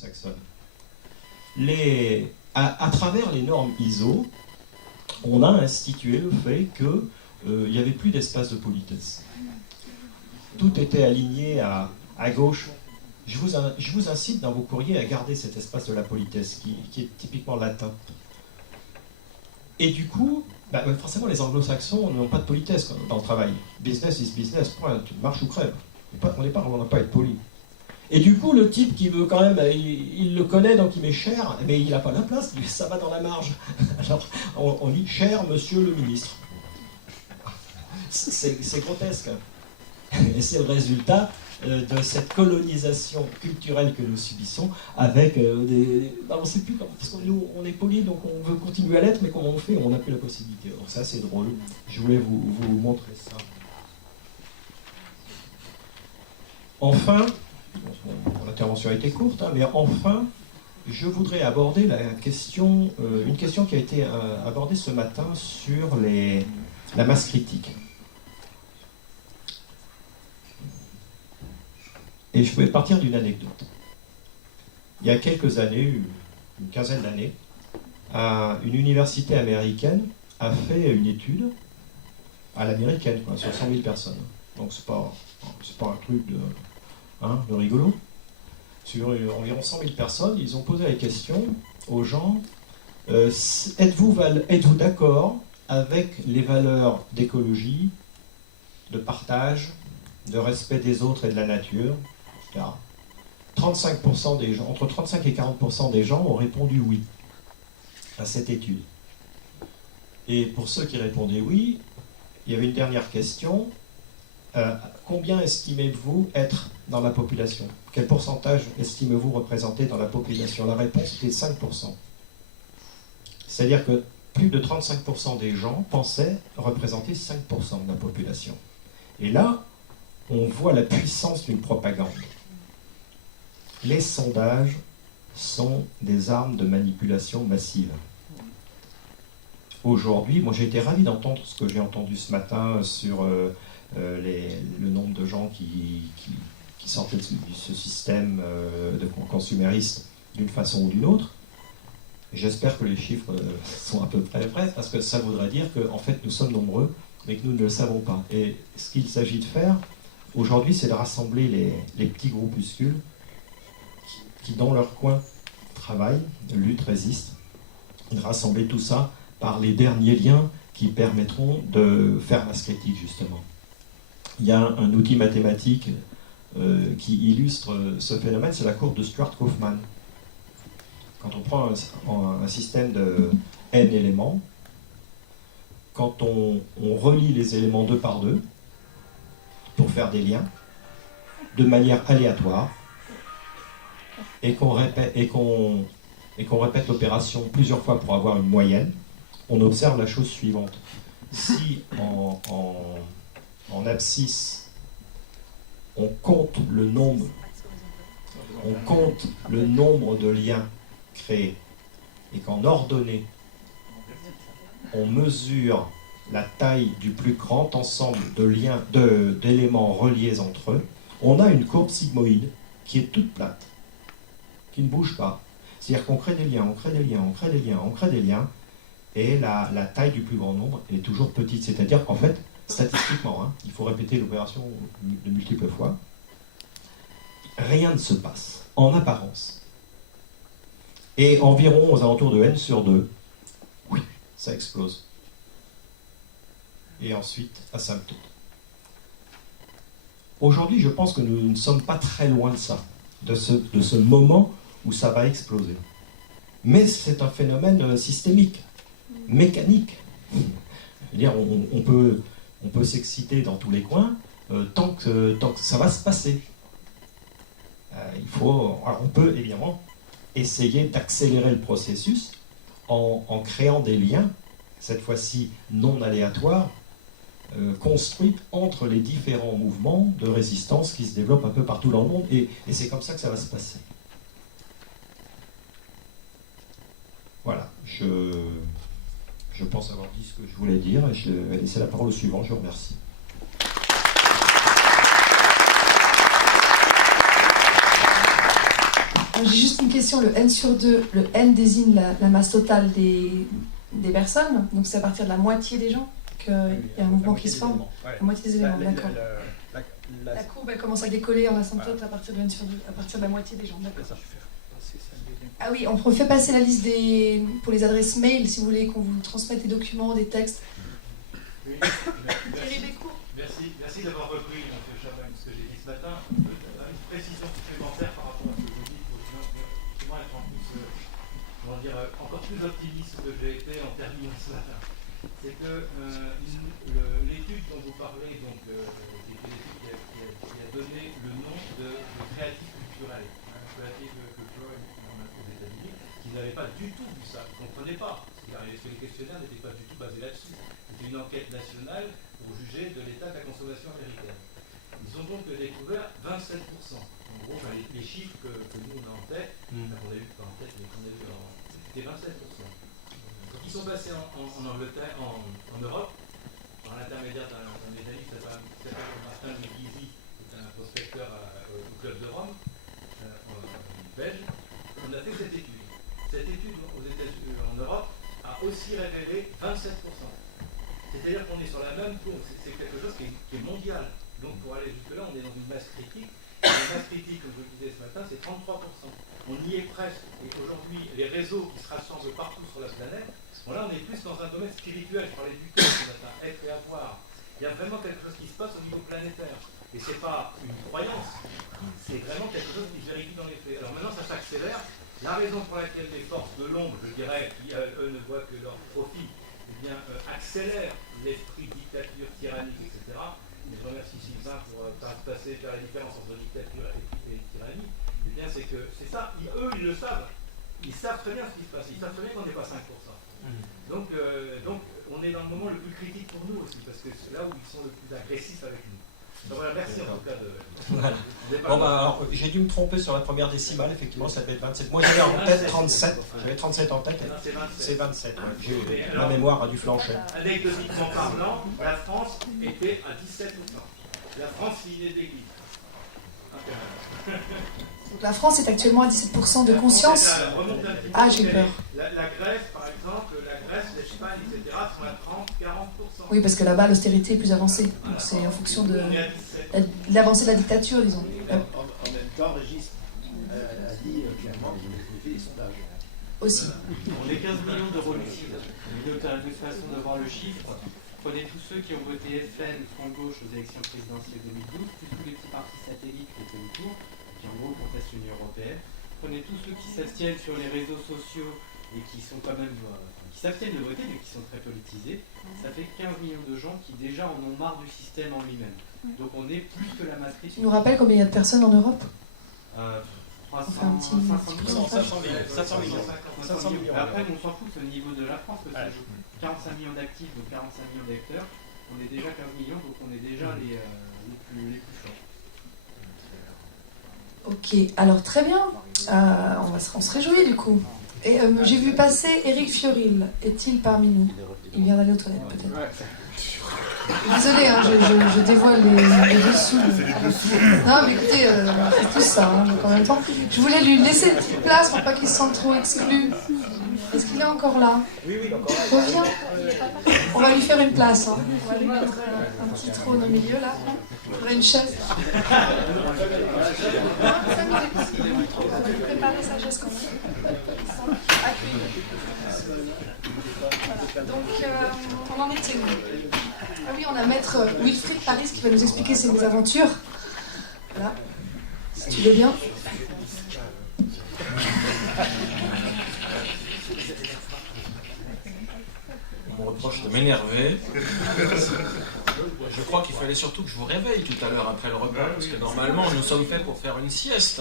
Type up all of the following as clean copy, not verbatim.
anglo-saxonne. À travers les normes ISO, on a institué le fait qu'il n'y avait plus d'espace de politesse. Tout était aligné à gauche. Je vous incite dans vos courriers à garder cet espace de la politesse qui est typiquement latin. Et du coup, forcément les anglo-saxons n'ont pas de politesse dans le travail. Business is business, point, tu marches ou crèves. On n'a pas à être poli. Et du coup, le type qui veut quand même, il le connaît, donc il met cher, mais il n'a pas la place, ça va dans la marge. Alors, on dit cher monsieur le ministre. C'est grotesque. Et c'est le résultat de cette colonisation culturelle que nous subissons avec des... on ne sait plus comment, parce que nous, on est poli, donc on veut continuer à l'être, mais comment on fait? On n'a plus la possibilité. Alors ça, c'est drôle. Je voulais vous montrer ça. Enfin, mon intervention a été courte, hein, mais enfin, je voudrais aborder une question qui a été abordée ce matin sur la masse critique. Et je vais partir d'une anecdote. Il y a quelques années, une quinzaine d'années, une université américaine a fait une étude à l'américaine, sur 100 000 personnes. Donc c'est pas un truc de rigolo. Sur environ 100 000 personnes, ils ont posé la question aux gens, êtes-vous d'accord avec les valeurs d'écologie, de partage, de respect des autres et de la nature, etc. 35% des gens, entre 35 et 40% des gens ont répondu oui à cette étude. Et pour ceux qui répondaient oui, il y avait une dernière question. Combien estimez-vous être dans la population? Quel pourcentage estimez-vous représenter dans la population? La réponse était 5%. C'est-à-dire que plus de 35% des gens pensaient représenter 5% de la population. Et là, on voit la puissance d'une propagande. Les sondages sont des armes de manipulation massive. Aujourd'hui, moi j'ai été ravi d'entendre ce que j'ai entendu ce matin sur le nombre de gens qui sortaient de ce système de consumériste d'une façon ou d'une autre. J'espère que les chiffres sont à peu près vrais, parce que ça voudrait dire qu'en fait nous sommes nombreux, mais que nous ne le savons pas. Et ce qu'il s'agit de faire aujourd'hui, c'est de rassembler les petits groupuscules qui dans leur coin travaillent, luttent, résistent, et de rassembler tout ça par les derniers liens qui permettront de faire masse critique, justement. Il y a un outil mathématique qui illustre ce phénomène, c'est la courbe de Stuart-Kauffman. Quand on prend un système de n éléments, quand on relie les éléments 2 par 2 pour faire des liens, de manière aléatoire, et qu'on répète l'opération plusieurs fois pour avoir une moyenne, on observe la chose suivante. Si en abscisse, on compte le nombre de liens créés, et qu'en ordonnée, on mesure la taille du plus grand ensemble d'éléments reliés entre eux, on a une courbe sigmoïde qui est toute plate, qui ne bouge pas. C'est-à-dire qu'on crée des liens, on crée des liens, on crée des liens, on crée des liens, et la taille du plus grand nombre est toujours petite. C'est-à-dire qu'en fait, statistiquement, il faut répéter l'opération de multiples fois, rien ne se passe, en apparence. Et environ aux alentours de n sur 2, oui, ça explose. Et ensuite, asymptote. Aujourd'hui, je pense que nous ne sommes pas très loin de ça, de ce moment où ça va exploser. Mais c'est un phénomène systémique, mécanique. C'est-à-dire, on peut s'exciter dans tous les coins tant que ça va se passer. On peut évidemment essayer d'accélérer le processus en créant des liens, cette fois-ci non aléatoires, construits entre les différents mouvements de résistance qui se développent un peu partout dans le monde, et c'est comme ça que ça va se passer. Voilà, je pense avoir dit ce que je voulais dire, et je vais laisser la parole au suivant. Je vous remercie. J'ai juste une question. Le N sur 2, le N désigne la masse totale des personnes. Donc c'est à partir de la moitié des gens qu'il y a un mouvement qui se forme. Ouais. La moitié des éléments, d'accord. La La courbe elle commence à décoller en asymptote à partir de N sur 2, à partir de la moitié des gens. D'accord. Ah oui, on fait passer la liste pour les adresses mail si vous voulez qu'on vous transmette des documents, des textes. Oui, Thierry Bécourt. merci d'avoir repris, M. Champagne, ce que j'ai dit ce matin. Une précision supplémentaire par rapport à ce que vous dites, pour être en plus, encore plus optimiste que j'ai été en terminant ce matin. C'est que l'étude dont vous parlez, donc, qui a donné le nom de créatif culturel, créatif culturel aux États-Unis, qui n'avaient pas du tout vu ça, ils ne comprenaient pas. Parce que les questionnaires n'étaient pas du tout basés là-dessus. C'était une enquête nationale pour juger de l'état de la consommation américaine. Ils ont donc découvert 27%. En gros, les chiffres que nous on a en tête, qu'on a eu en tête, mais qu'on a eu c'était 27%. Donc ils sont passés en Angleterre, en Europe, par l'intermédiaire d'un métallique qui s'appelle Martin Guizy, qui est un prospecteur au Club de Rome, belge. On a fait cette étude. Cette étude aux États-Unis, en Europe, a aussi révélé 27%. C'est-à-dire qu'on est sur la même courbe, c'est quelque chose qui est mondial. Donc pour aller jusque-là, on est dans une masse critique. Et la masse critique, comme je le disais ce matin, c'est 33%. On y est presque. Et aujourd'hui, les réseaux qui se rassemblent partout sur la planète, bon là on est plus dans un domaine spirituel. Je parlais du cœur ce matin, être et avoir. Il y a vraiment quelque chose qui se passe au niveau planétaire. Et ce n'est pas une croyance, c'est vraiment quelque chose qui se vérifie dans les faits. Alors maintenant, ça s'accélère. La raison pour laquelle les forces de l'ombre, je dirais, qui eux ne voient que leur profit, accélèrent l'esprit dictature, tyrannique, etc. Mais je remercie Sylvain pour faire la différence entre dictature et tyrannie. Eh bien, c'est que c'est ça. Eux, ils le savent. Ils savent très bien ce qui se passe. Ils savent très bien qu'on n'est pas 5%. Donc, on est dans le moment le plus critique pour nous aussi, parce que c'est là où ils sont le plus agressifs avec nous. Donc voilà, merci en tout cas de... Bon, bah, alors, j'ai dû me tromper sur la première décimale, effectivement, ça devait être 27. Moi, j'avais en tête 37. J'avais 37 en tête. C'est 27. Ouais. Ma mémoire a dû flancher. Anecdotiquement parlant, la France était à 17%. La France finit d'église. Donc la France est actuellement à 17% de conscience. Ah, j'ai peur. La Grèce, par exemple, l'Espagne, etc., sont à 30-40%. Oui, parce que là-bas, l'austérité est plus avancée. Donc c'est en fonction de l'avancée de la dictature, disons. En même temps, Régis a dit clairement qu'il avait fait des sondages. Aussi. On est 15 millions d'Eurolucides. Donc, une façon de voir le chiffre. Prenez tous ceux qui ont voté FN, Front Gauche aux élections présidentielles 2012, plus tous les petits partis satellites qui étaient autour, qui en gros contestent l'Union européenne. Prenez tous ceux qui s'abstiennent sur les réseaux sociaux et qui sont quand même qui s'abstiennent de voter mais qui sont très politisés. Ça fait 15 millions de gens qui déjà en ont marre du système en lui-même. Donc on est plus que la masse critique. Tu nous rappelles combien il y a de personnes en Europe? 500 millions. Après, on s'en fout, c'est au niveau de la France, parce que 45 millions d'actifs, donc 45 millions d'acteurs, on est déjà 15 millions, donc on est déjà les plus forts. Ok, alors très bien. On se réjouit du coup. Et j'ai vu passer Éric Fioril. Est-il parmi nous? Il vient d'aller aux toilettes peut-être. Désolée, hein, je dévoile les dessous. Non, mais écoutez, c'est tout ça, hein, donc en même temps. Je voulais lui laisser une petite place pour pas qu'il se sente trop exclu. Est-ce qu'il est encore là? Oui, encore là. Reviens. On va lui faire une place. Hein. On va lui mettre un petit trône au milieu là. Il faudrait une chaise. On va lui préparer sa chaise quand même. Donc, on en était où? Ah oui, on a maître Wilfried Paris qui va nous expliquer ses mésaventures. Voilà. Si tu veux bien. On me reproche de m'énerver. Je crois qu'il fallait surtout que je vous réveille tout à l'heure après le repas, parce que normalement nous sommes faits pour faire une sieste.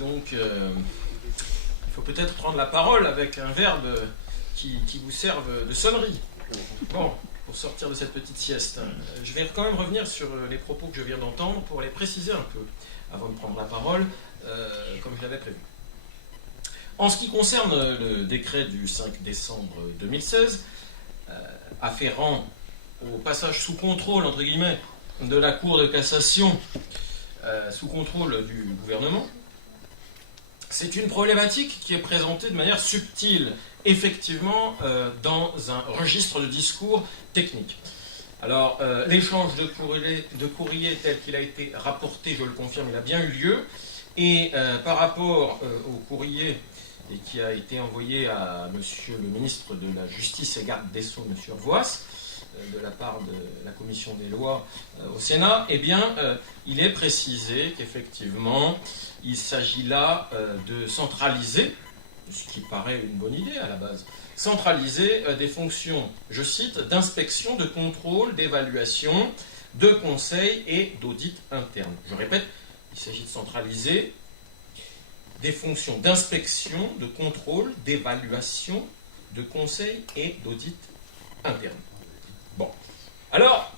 Donc il faut peut-être prendre la parole avec un verbe qui vous serve de sonnerie. Bon, pour sortir de cette petite sieste. Je vais quand même revenir sur les propos que je viens d'entendre pour les préciser un peu avant de prendre la parole, comme je l'avais prévu. En ce qui concerne le décret du 5 décembre 2016, afférent au passage sous contrôle, entre guillemets, de la Cour de cassation, sous contrôle du gouvernement, c'est une problématique qui est présentée de manière subtile, effectivement, dans un registre de discours technique. Alors, l'échange de courrier tel qu'il a été rapporté, je le confirme, il a bien eu lieu. Et par rapport au courrier qui a été envoyé à Monsieur le ministre de la Justice et Garde des Sceaux, Monsieur Voas, de la part de la Commission des lois au Sénat, eh bien, il est précisé qu'effectivement, il s'agit là de centraliser, ce qui paraît une bonne idée à la base, centraliser des fonctions, je cite, d'inspection, de contrôle, d'évaluation, de conseil et d'audit interne. Je répète, il s'agit de centraliser des fonctions d'inspection, de contrôle, d'évaluation, de conseil et d'audit interne. Bon. Alors,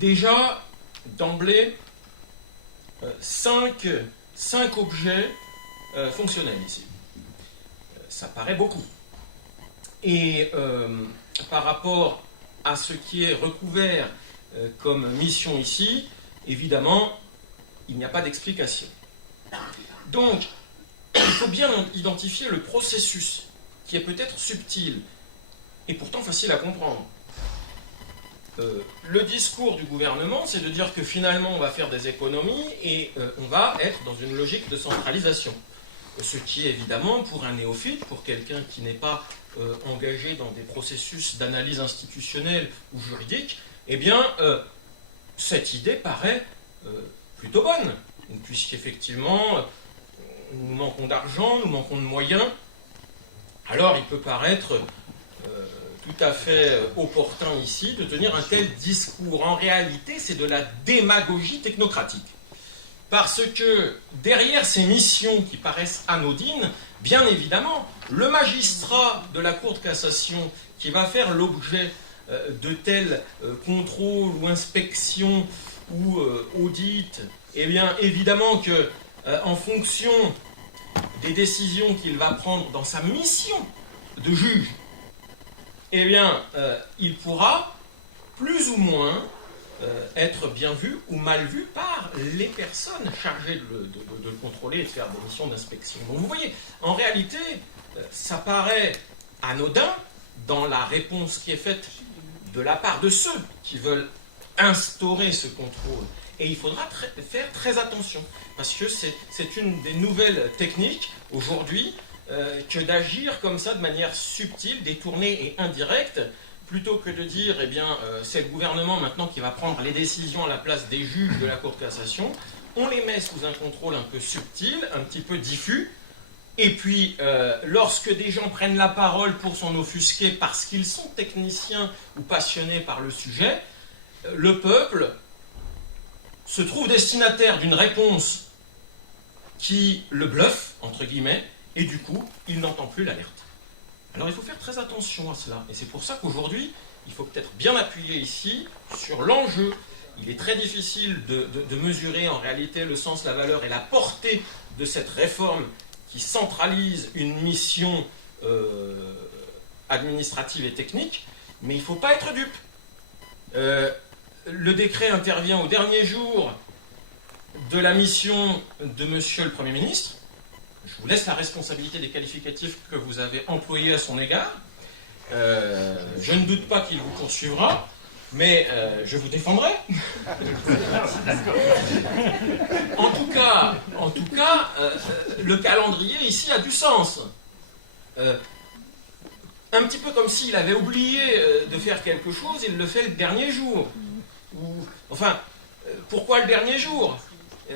déjà, d'emblée, 5 objets fonctionnels ici. Ça paraît beaucoup. Et par rapport à ce qui est recouvert comme mission ici, évidemment, il n'y a pas d'explication. Donc, il faut bien identifier le processus, qui est peut-être subtil, et pourtant facile à comprendre. Le discours du gouvernement, c'est de dire que finalement, on va faire des économies, et on va être dans une logique de centralisation. Ce qui est évidemment, pour un néophyte, pour quelqu'un qui n'est pas engagé dans des processus d'analyse institutionnelle ou juridique, eh bien, cette idée paraît plutôt bonne, puisqu'effectivement, nous manquons d'argent, nous manquons de moyens. Alors, il peut paraître tout à fait opportun ici de tenir un tel discours. En réalité, c'est de la démagogie technocratique. Parce que derrière ces missions qui paraissent anodines, bien évidemment, le magistrat de la Cour de cassation qui va faire l'objet de tels contrôles ou inspections ou audits, eh bien évidemment que en fonction des décisions qu'il va prendre dans sa mission de juge, eh bien il pourra plus ou moins être bien vu ou mal vu par les personnes chargées de le contrôler et de faire des missions d'inspection. Donc vous voyez, en réalité, ça paraît anodin dans la réponse qui est faite de la part de ceux qui veulent instaurer ce contrôle. Et il faudra faire très attention, parce que c'est une des nouvelles techniques aujourd'hui que d'agir comme ça de manière subtile, détournée et indirecte, plutôt que de dire, eh bien, c'est le gouvernement maintenant qui va prendre les décisions à la place des juges de la Cour de cassation, on les met sous un contrôle un peu subtil, un petit peu diffus, et puis lorsque des gens prennent la parole pour s'en offusquer parce qu'ils sont techniciens ou passionnés par le sujet, le peuple se trouve destinataire d'une réponse qui le bluffe, entre guillemets, et du coup, il n'entend plus l'alerte. Alors il faut faire très attention à cela, et c'est pour ça qu'aujourd'hui, il faut peut-être bien appuyer ici sur l'enjeu. Il est très difficile de mesurer en réalité le sens, la valeur et la portée de cette réforme qui centralise une mission administrative et technique, mais il ne faut pas être dupe. Le décret intervient au dernier jour de la mission de Monsieur le Premier ministre. Je vous laisse la responsabilité des qualificatifs que vous avez employés à son égard. Je ne doute pas qu'il vous poursuivra, mais je vous défendrai. En tout cas, le calendrier ici a du sens. Un petit peu comme s'il avait oublié de faire quelque chose, il le fait le dernier jour. Enfin, pourquoi le dernier jour?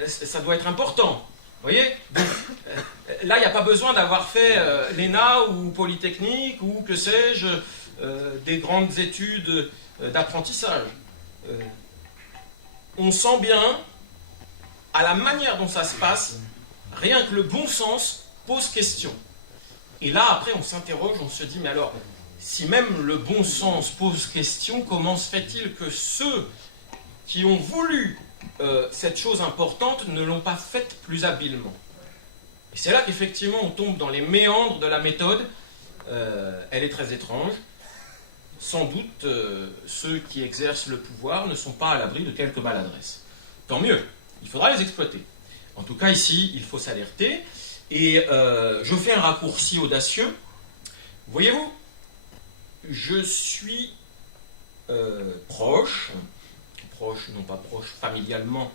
Ça doit être important. Vous voyez? Donc, là, il n'y a pas besoin d'avoir fait l'ENA ou Polytechnique ou, que sais-je, des grandes études d'apprentissage. On sent bien, à la manière dont ça se passe, rien que le bon sens pose question. Et là, après, on s'interroge, on se dit, mais alors, si même le bon sens pose question, comment se fait-il que ceux qui ont voulu cette chose importante ne l'ont pas faite plus habilement? Et c'est là qu'effectivement on tombe dans les méandres de la méthode. Elle est très étrange. Sans doute, ceux qui exercent le pouvoir ne sont pas à l'abri de quelques maladresses. Tant mieux, il faudra les exploiter. En tout cas, ici, il faut s'alerter. Et je fais un raccourci audacieux. Voyez-vous, je suis proche, non pas proche familialement,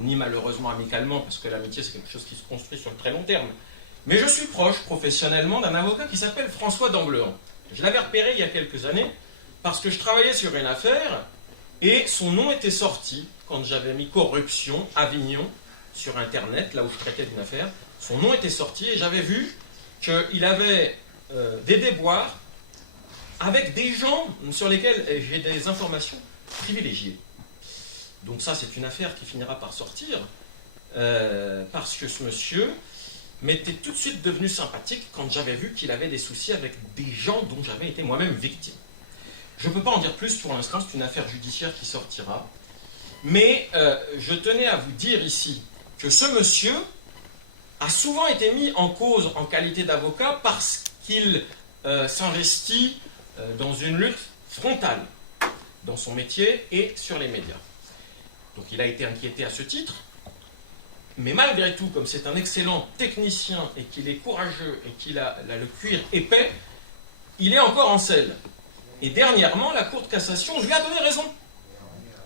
ni malheureusement amicalement, parce que l'amitié c'est quelque chose qui se construit sur le très long terme, mais je suis proche professionnellement d'un avocat qui s'appelle François d'Anglehan. Je l'avais repéré il y a quelques années, parce que je travaillais sur une affaire, et son nom était sorti, quand j'avais mis corruption, Avignon, sur Internet, là où je traitais d'une affaire, son nom était sorti, et j'avais vu qu'il avait des déboires avec des gens sur lesquels j'ai des informations privilégiées. Donc ça, c'est une affaire qui finira par sortir, parce que ce monsieur m'était tout de suite devenu sympathique quand j'avais vu qu'il avait des soucis avec des gens dont j'avais été moi-même victime. Je ne peux pas en dire plus pour l'instant, c'est une affaire judiciaire qui sortira, mais je tenais à vous dire ici que ce monsieur a souvent été mis en cause en qualité d'avocat parce qu'il s'investit dans une lutte frontale dans son métier et sur les médias. Donc il a été inquiété à ce titre, mais malgré tout, comme c'est un excellent technicien et qu'il est courageux et qu'il a le cuir épais, il est encore en selle. Et dernièrement, la Cour de cassation lui a donné raison,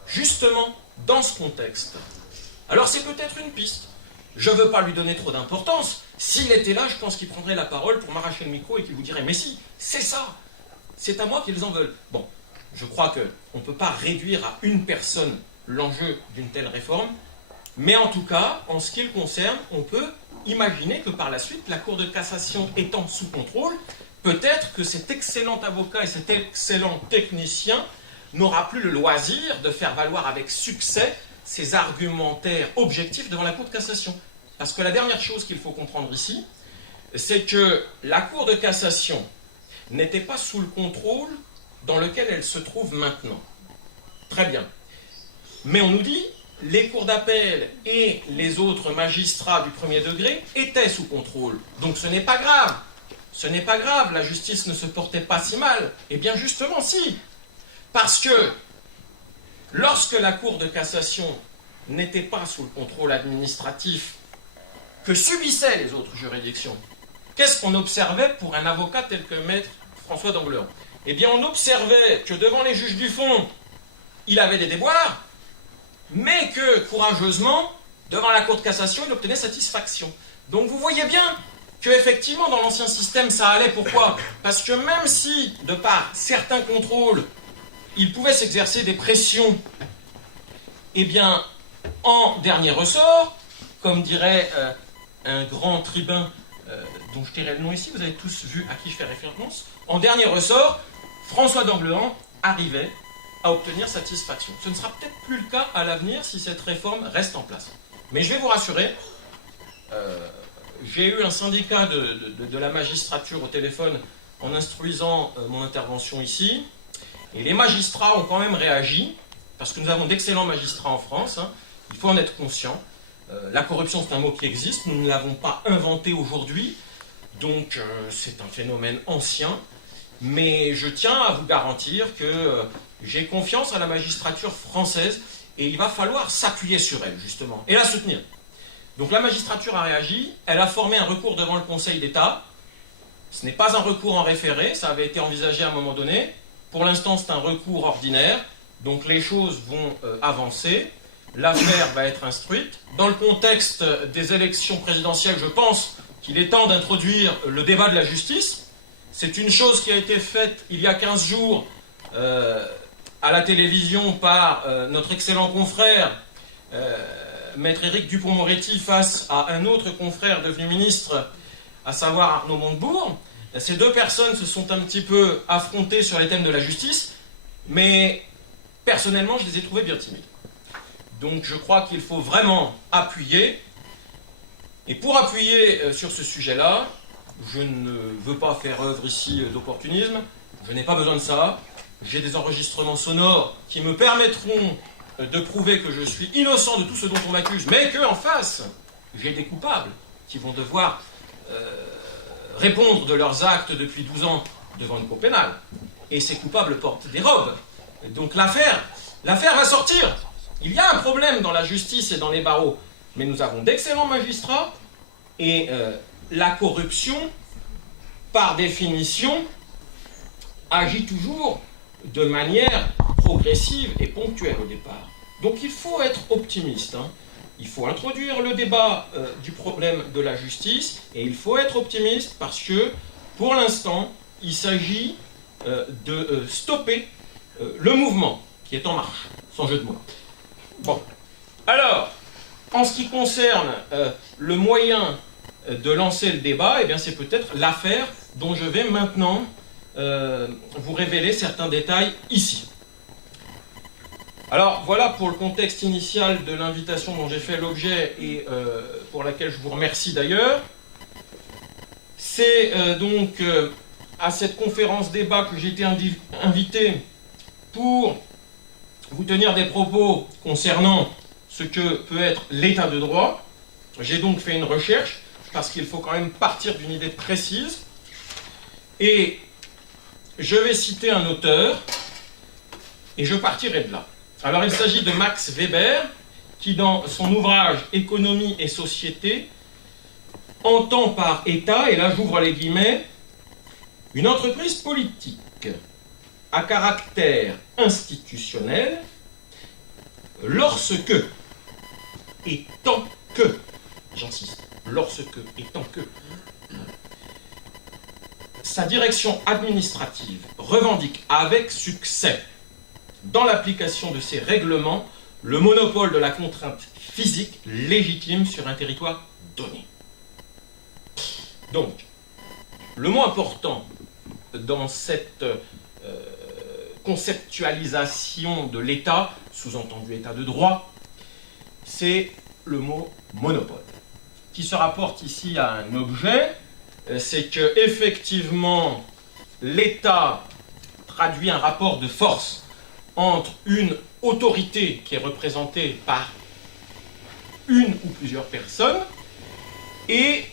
justement dans ce contexte. Alors c'est peut-être une piste. Je ne veux pas lui donner trop d'importance. S'il était là, je pense qu'il prendrait la parole pour m'arracher le micro et qu'il vous dirait « Mais si, c'est ça, c'est à moi qu'ils en veulent ». Bon, je crois qu'on ne peut pas réduire à une personne l'enjeu d'une telle réforme, mais en tout cas, en ce qui le concerne, on peut imaginer que par la suite, la Cour de cassation étant sous contrôle, peut-être que cet excellent avocat et cet excellent technicien n'aura plus le loisir de faire valoir avec succès ses argumentaires objectifs devant la Cour de cassation. Parce que la dernière chose qu'il faut comprendre ici, c'est que la Cour de cassation n'était pas sous le contrôle dans lequel elle se trouve maintenant. Très bien. Mais on nous dit, les cours d'appel et les autres magistrats du premier degré étaient sous contrôle. Donc ce n'est pas grave. Ce n'est pas grave, la justice ne se portait pas si mal. Eh bien justement, si. Parce que lorsque la Cour de cassation n'était pas sous le contrôle administratif que subissaient les autres juridictions, qu'est-ce qu'on observait pour un avocat tel que maître François d'Anglehan? Eh bien on observait que devant les juges du fond, il avait des déboires, mais que, courageusement, devant la Cour de cassation, il obtenait satisfaction. Donc vous voyez bien qu'effectivement, dans l'ancien système, ça allait. Pourquoi? Parce que même si, de par certains contrôles, il pouvait s'exercer des pressions, eh bien, en dernier ressort, comme dirait un grand tribun, dont je tairai le nom ici, vous avez tous vu à qui je fais référence, en dernier ressort, François d'Anglehan arrivait à obtenir satisfaction. Ce ne sera peut-être plus le cas à l'avenir si cette réforme reste en place. Mais je vais vous rassurer, j'ai eu un syndicat de la magistrature au téléphone en instruisant mon intervention ici, et les magistrats ont quand même réagi, parce que nous avons d'excellents magistrats en France, hein, il faut en être conscient. La corruption, c'est un mot qui existe, nous ne l'avons pas inventé aujourd'hui, donc c'est un phénomène ancien, mais je tiens à vous garantir que j'ai confiance à la magistrature française et il va falloir s'appuyer sur elle, justement, et la soutenir. Donc la magistrature a réagi, elle a formé un recours devant le Conseil d'État. Ce n'est pas un recours en référé, ça avait été envisagé à un moment donné. Pour l'instant, c'est un recours ordinaire, donc les choses vont avancer. L'affaire va être instruite. Dans le contexte des élections présidentielles, je pense qu'il est temps d'introduire le débat de la justice. C'est une chose qui a été faite il y a 15 jours à la télévision par notre excellent confrère, Maître Éric Dupond-Moretti, face à un autre confrère devenu ministre, à savoir Arnaud Montebourg. Ces deux personnes se sont un petit peu affrontées sur les thèmes de la justice, mais personnellement, je les ai trouvés bien timides. Donc je crois qu'il faut vraiment appuyer. Et pour appuyer sur ce sujet-là, je ne veux pas faire œuvre ici d'opportunisme, je n'ai pas besoin de ça. J'ai des enregistrements sonores qui me permettront de prouver que je suis innocent de tout ce dont on m'accuse, mais qu'en face, j'ai des coupables qui vont devoir répondre de leurs actes depuis 12 ans devant une cour pénale. Et ces coupables portent des robes. Donc l'affaire va sortir. Il y a un problème dans la justice et dans les barreaux, mais nous avons d'excellents magistrats Et la corruption, par définition, agit toujours de manière progressive et ponctuelle au départ. Donc il faut être optimiste, hein. Il faut introduire le débat du problème de la justice, et il faut être optimiste parce que, pour l'instant, il s'agit de stopper le mouvement qui est en marche, sans jeu de mots. Bon, alors, en ce qui concerne le moyen de lancer le débat, eh bien c'est peut-être l'affaire dont je vais maintenant vous révéler certains détails ici. Alors voilà pour le contexte initial de l'invitation dont j'ai fait l'objet et pour laquelle je vous remercie d'ailleurs. C'est donc à cette conférence débat que j'ai été invité pour vous tenir des propos concernant ce que peut être l'état de droit. J'ai donc fait une recherche parce qu'il faut quand même partir d'une idée précise. Et je vais citer un auteur et je partirai de là. Alors il s'agit de Max Weber qui, dans son ouvrage « Économie et société », entend par État, et là j'ouvre les guillemets, une entreprise politique à caractère institutionnel lorsque, et tant que, j'insiste, lorsque et tant que, sa direction administrative revendique avec succès, dans l'application de ses règlements, le monopole de la contrainte physique légitime sur un territoire donné. Donc, le mot important dans cette conceptualisation de l'État, sous-entendu État de droit, c'est le mot monopole, qui se rapporte ici à un objet, c'est que effectivement l'État traduit un rapport de force entre une autorité qui est représentée par une ou plusieurs personnes et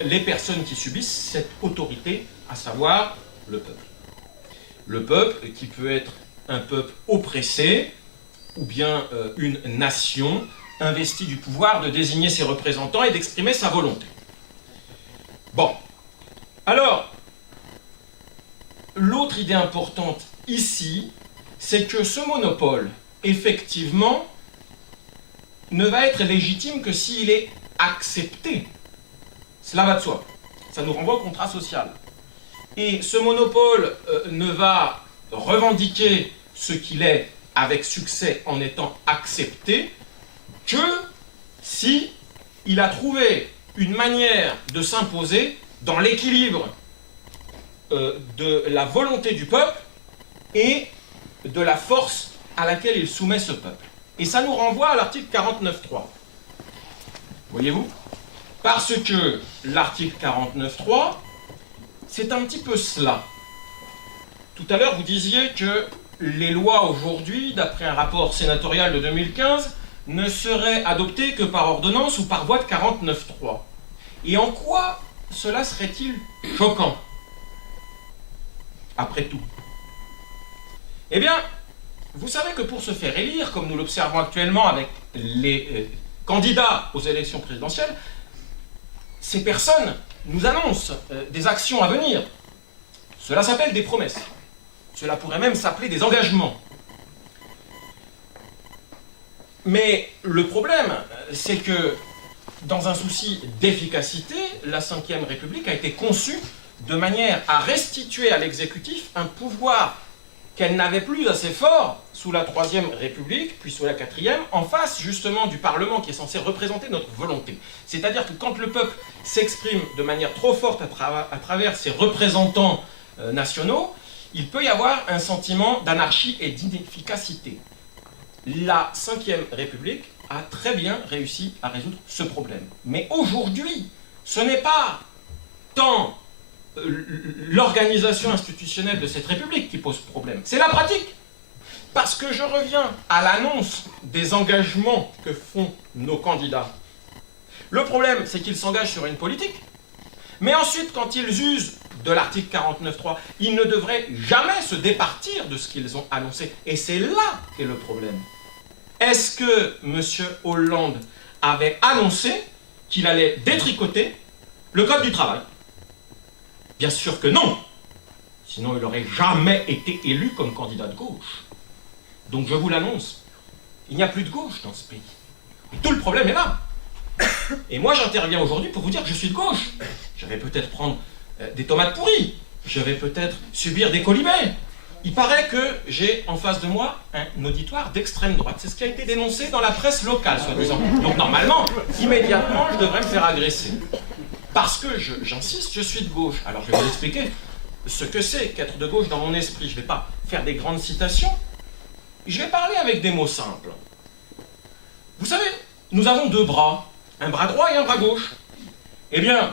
les personnes qui subissent cette autorité, à savoir le peuple. Le peuple qui peut être un peuple oppressé ou bien une nation investie du pouvoir de désigner ses représentants et d'exprimer sa volonté. Bon, alors, l'autre idée importante ici, c'est que ce monopole, effectivement, ne va être légitime que s'il est accepté. Cela va de soi. Ça nous renvoie au contrat social. Et ce monopole ne va revendiquer ce qu'il est avec succès en étant accepté que si il a trouvé une manière de s'imposer dans l'équilibre de la volonté du peuple et de la force à laquelle il soumet ce peuple. Et ça nous renvoie à l'article 49.3. Voyez-vous ? Parce que l'article 49.3, c'est un petit peu cela. Tout à l'heure, vous disiez que les lois aujourd'hui, d'après un rapport sénatorial de 2015, ne seraient adoptées que par ordonnance ou par voie de 49.3. Et en quoi cela serait-il choquant ? Après tout. Eh bien, vous savez que pour se faire élire, comme nous l'observons actuellement avec les candidats aux élections présidentielles, ces personnes nous annoncent des actions à venir. Cela s'appelle des promesses. Cela pourrait même s'appeler des engagements. Mais le problème, c'est que, dans un souci d'efficacité, la Ve République a été conçue de manière à restituer à l'exécutif un pouvoir qu'elle n'avait plus assez fort sous la Troisième République, puis sous la Quatrième, en face justement du Parlement qui est censé représenter notre volonté. C'est-à-dire que quand le peuple s'exprime de manière trop forte à travers ses représentants nationaux, il peut y avoir un sentiment d'anarchie et d'inefficacité. La Ve République a très bien réussi à résoudre ce problème. Mais aujourd'hui, ce n'est pas tant l'organisation institutionnelle de cette République qui pose problème, c'est la pratique. Parce que je reviens à l'annonce des engagements que font nos candidats. Le problème, c'est qu'ils s'engagent sur une politique, mais ensuite, quand ils usent de l'article 49.3, ils ne devraient jamais se départir de ce qu'ils ont annoncé. Et c'est là qu'est le problème. Est-ce que M. Hollande avait annoncé qu'il allait détricoter le code du travail. Bien sûr que non. Sinon, il n'aurait jamais été élu comme candidat de gauche. Donc je vous l'annonce, il n'y a plus de gauche dans ce pays. Et tout le problème est là. Et moi, j'interviens aujourd'hui pour vous dire que je suis de gauche. Je vais peut-être prendre des tomates pourries. Je vais peut-être subir des colibets. Il paraît que j'ai en face de moi un auditoire d'extrême droite. C'est ce qui a été dénoncé dans la presse locale, soi-disant. Donc normalement, immédiatement, je devrais me faire agresser. Parce que, j'insiste, je suis de gauche. Alors je vais vous expliquer ce que c'est qu'être de gauche dans mon esprit. Je ne vais pas faire des grandes citations. Je vais parler avec des mots simples. Vous savez, nous avons deux bras. Un bras droit et un bras gauche. Eh bien,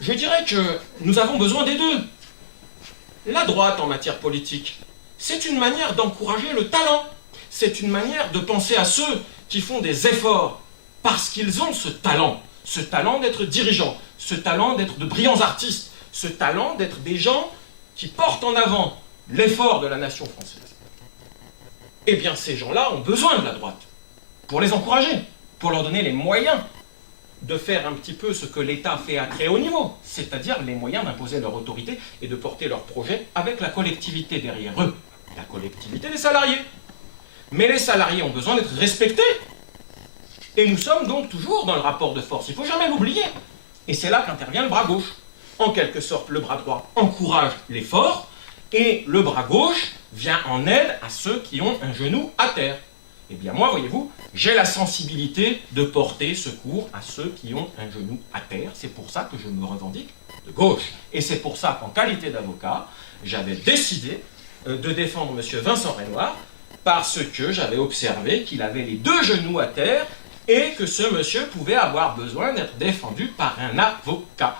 je dirais que nous avons besoin des deux. La droite en matière politique, c'est une manière d'encourager le talent. C'est une manière de penser à ceux qui font des efforts parce qu'ils ont ce talent d'être dirigeants, ce talent d'être de brillants artistes, ce talent d'être des gens qui portent en avant l'effort de la nation française. Eh bien, ces gens-là ont besoin de la droite pour les encourager, pour leur donner les moyens de faire un petit peu ce que l'État fait à très haut niveau, c'est-à-dire les moyens d'imposer leur autorité et de porter leurs projets avec la collectivité derrière eux, la collectivité des salariés. Mais les salariés ont besoin d'être respectés. Et nous sommes donc toujours dans le rapport de force, il ne faut jamais l'oublier. Et c'est là qu'intervient le bras gauche. En quelque sorte, le bras droit encourage l'effort, et le bras gauche vient en aide à ceux qui ont un genou à terre. Eh bien moi, voyez-vous, j'ai la sensibilité de porter secours à ceux qui ont un genou à terre. C'est pour ça que je me revendique de gauche. Et c'est pour ça qu'en qualité d'avocat, j'avais décidé de défendre M. Vincent Renoir, parce que j'avais observé qu'il avait les deux genoux à terre et que ce monsieur pouvait avoir besoin d'être défendu par un avocat.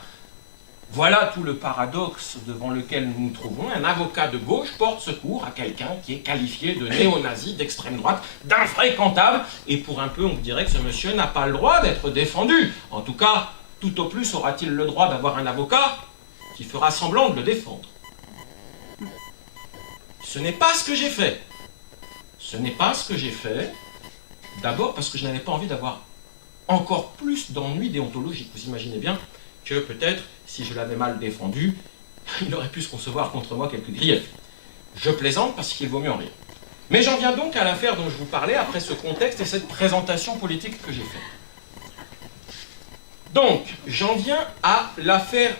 Voilà tout le paradoxe devant lequel nous nous trouvons. Un avocat de gauche porte secours à quelqu'un qui est qualifié de néo-nazi, d'extrême droite, d'infréquentable. Et pour un peu, on dirait que ce monsieur n'a pas le droit d'être défendu. En tout cas, tout au plus aura-t-il le droit d'avoir un avocat qui fera semblant de le défendre. Ce n'est pas ce que j'ai fait. Ce n'est pas ce que j'ai fait. D'abord parce que je n'avais pas envie d'avoir encore plus d'ennuis déontologiques. Vous imaginez bien que peut-être, si je l'avais mal défendu, il aurait pu se concevoir contre moi quelques griefs. Je plaisante parce qu'il vaut mieux en rire. Mais j'en viens donc à l'affaire dont je vous parlais après ce contexte et cette présentation politique que j'ai faite. Donc, j'en viens à l'affaire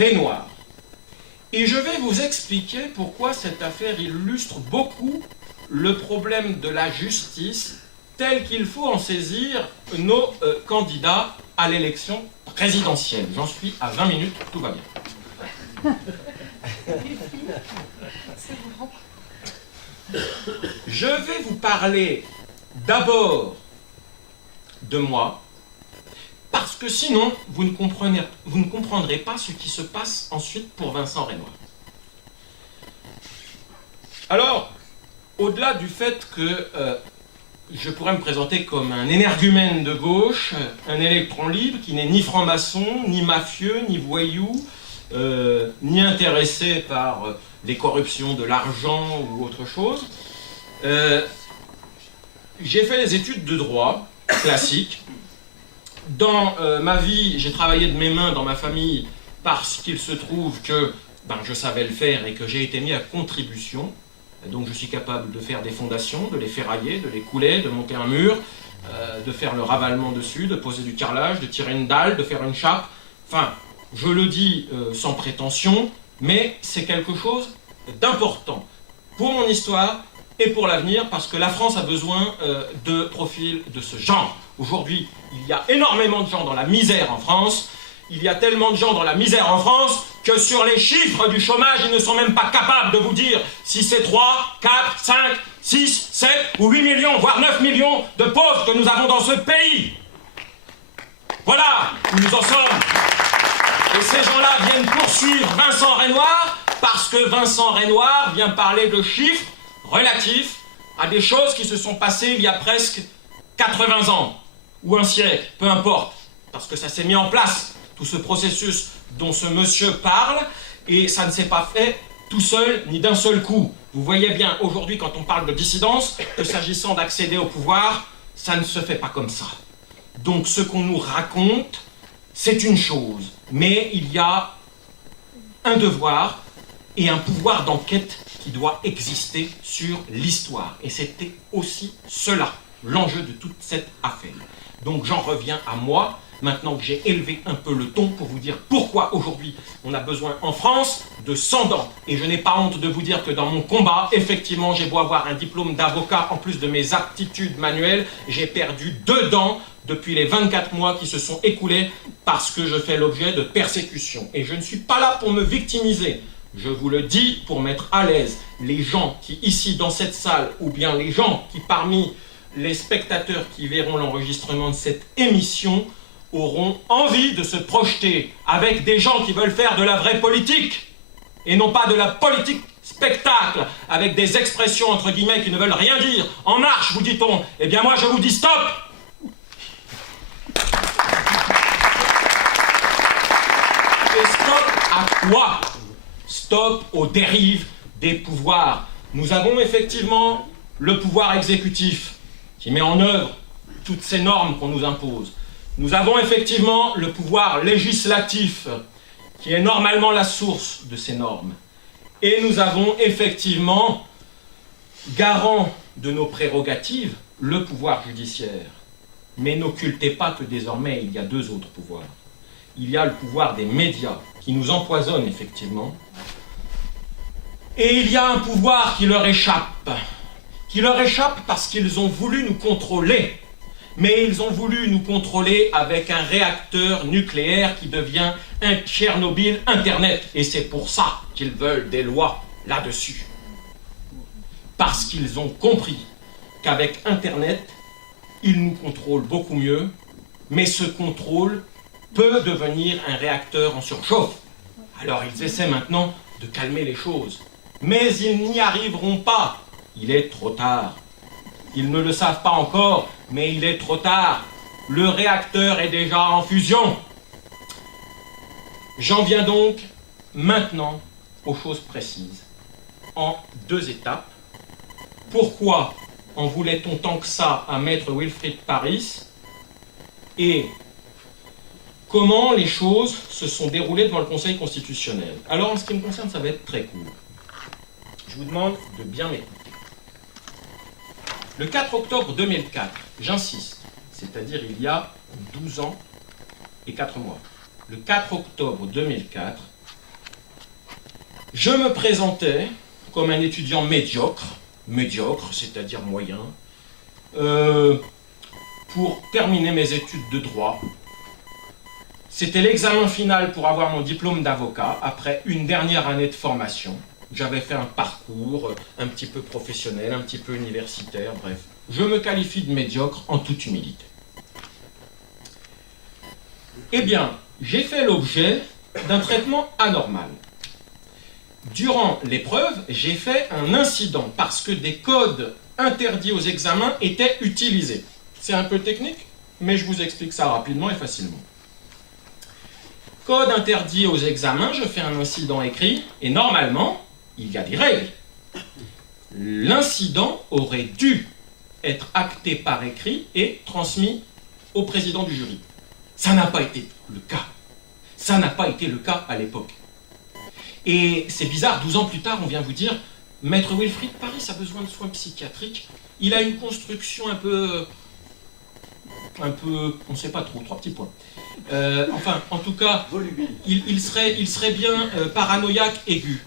Renoir. Et je vais vous expliquer pourquoi cette affaire illustre beaucoup le problème de la justice tel qu'il faut en saisir nos candidats à l'élection présidentielle. J'en suis à 20 minutes, tout va bien. Je vais vous parler d'abord de moi, parce que sinon, vous ne comprendrez pas ce qui se passe ensuite pour Vincent Renoir. Alors, au-delà du fait que je pourrais me présenter comme un énergumène de gauche, un électron libre qui n'est ni franc-maçon, ni mafieux, ni voyou, ni intéressé par les corruptions de l'argent ou autre chose, j'ai fait des études de droit classiques. Dans ma vie, j'ai travaillé de mes mains dans ma famille parce qu'il se trouve que je savais le faire et que j'ai été mis à contribution. Donc je suis capable de faire des fondations, de les ferrailler, de les couler, de monter un mur, de faire le ravalement dessus, de poser du carrelage, de tirer une dalle, de faire une chape. Enfin, je le dis sans prétention, mais c'est quelque chose d'important pour mon histoire et pour l'avenir, parce que la France a besoin de profils de ce genre. Aujourd'hui, il y a énormément de gens dans la misère en France. Il y a tellement de gens dans la misère en France que sur les chiffres du chômage, ils ne sont même pas capables de vous dire si c'est 3, 4, 5, 6, 7 ou 8 millions, voire 9 millions de pauvres que nous avons dans ce pays. Voilà où nous en sommes. Et ces gens-là viennent poursuivre Vincent Renoir parce que Vincent Renoir vient parler de chiffres relatifs à des choses qui se sont passées il y a presque 80 ans ou un siècle, peu importe, parce que ça s'est mis en place. Tout ce processus dont ce monsieur parle, et ça ne s'est pas fait tout seul, ni d'un seul coup. Vous voyez bien, aujourd'hui, quand on parle de dissidence, que s'agissant d'accéder au pouvoir, ça ne se fait pas comme ça. Donc ce qu'on nous raconte, c'est une chose, mais il y a un devoir et un pouvoir d'enquête qui doit exister sur l'histoire. Et c'était aussi cela, l'enjeu de toute cette affaire. Donc j'en reviens à moi, maintenant que j'ai élevé un peu le ton pour vous dire pourquoi aujourd'hui on a besoin en France de 100 dents. Et je n'ai pas honte de vous dire que dans mon combat, effectivement, j'ai beau avoir un diplôme d'avocat en plus de mes aptitudes manuelles, j'ai perdu 2 dents depuis les 24 mois qui se sont écoulés parce que je fais l'objet de persécutions. Et je ne suis pas là pour me victimiser. Je vous le dis pour mettre à l'aise les gens qui, ici, dans cette salle, ou bien les gens qui, parmi les spectateurs qui verront l'enregistrement de cette émission, auront envie de se projeter avec des gens qui veulent faire de la vraie politique, et non pas de la politique spectacle, avec des expressions, entre guillemets, qui ne veulent rien dire. En marche, vous dit-on. Eh bien, moi, je vous dis stop! Et stop à quoi? Stop aux dérives des pouvoirs. Nous avons effectivement le pouvoir exécutif qui met en œuvre toutes ces normes qu'on nous impose. Nous avons effectivement le pouvoir législatif qui est normalement la source de ces normes. Et nous avons effectivement, garant de nos prérogatives, le pouvoir judiciaire. Mais n'occultez pas que désormais il y a 2 autres pouvoirs. Il y a le pouvoir des médias qui nous empoisonnent effectivement. Et il y a un pouvoir qui leur échappe parce qu'ils ont voulu nous contrôler. Mais ils ont voulu nous contrôler avec un réacteur nucléaire qui devient un Tchernobyl Internet. Et c'est pour ça qu'ils veulent des lois là-dessus. Parce qu'ils ont compris qu'avec Internet, ils nous contrôlent beaucoup mieux, mais ce contrôle peut devenir un réacteur en surchauffe. Alors ils essaient maintenant de calmer les choses. Mais ils n'y arriveront pas. Il est trop tard. Ils ne le savent pas encore, mais il est trop tard. Le réacteur est déjà en fusion. J'en viens donc maintenant aux choses précises, en 2 étapes. Pourquoi en voulait-on tant que ça à Maître Wilfried Paris? Et comment les choses se sont déroulées devant le Conseil constitutionnel? Alors en ce qui me concerne, ça va être très court. Je vous demande de bien m'écouter. Le 4 octobre 2004, j'insiste, c'est-à-dire il y a 12 ans et 4 mois, le 4 octobre 2004, je me présentais comme un étudiant médiocre, c'est-à-dire moyen, pour terminer mes études de droit. C'était l'examen final pour avoir mon diplôme d'avocat après une dernière année de formation. J'avais fait un parcours un petit peu professionnel, un petit peu universitaire, bref. Je me qualifie de médiocre en toute humilité. Eh bien, j'ai fait l'objet d'un traitement anormal. Durant l'épreuve, j'ai fait un incident parce que des codes interdits aux examens étaient utilisés. C'est un peu technique, mais je vous explique ça rapidement et facilement. Code interdit aux examens, je fais un incident écrit, et normalement, il y a des règles. L'incident aurait dû être acté par écrit et transmis au président du jury. Ça n'a pas été le cas. Ça n'a pas été le cas à l'époque. Et c'est bizarre, 12 ans plus tard, on vient vous dire « Maître Wilfried Paris a besoin de soins psychiatriques. Il a une construction un peu, on ne sait pas trop, 3 petits points. Enfin, en tout cas, il serait bien paranoïaque aigu. »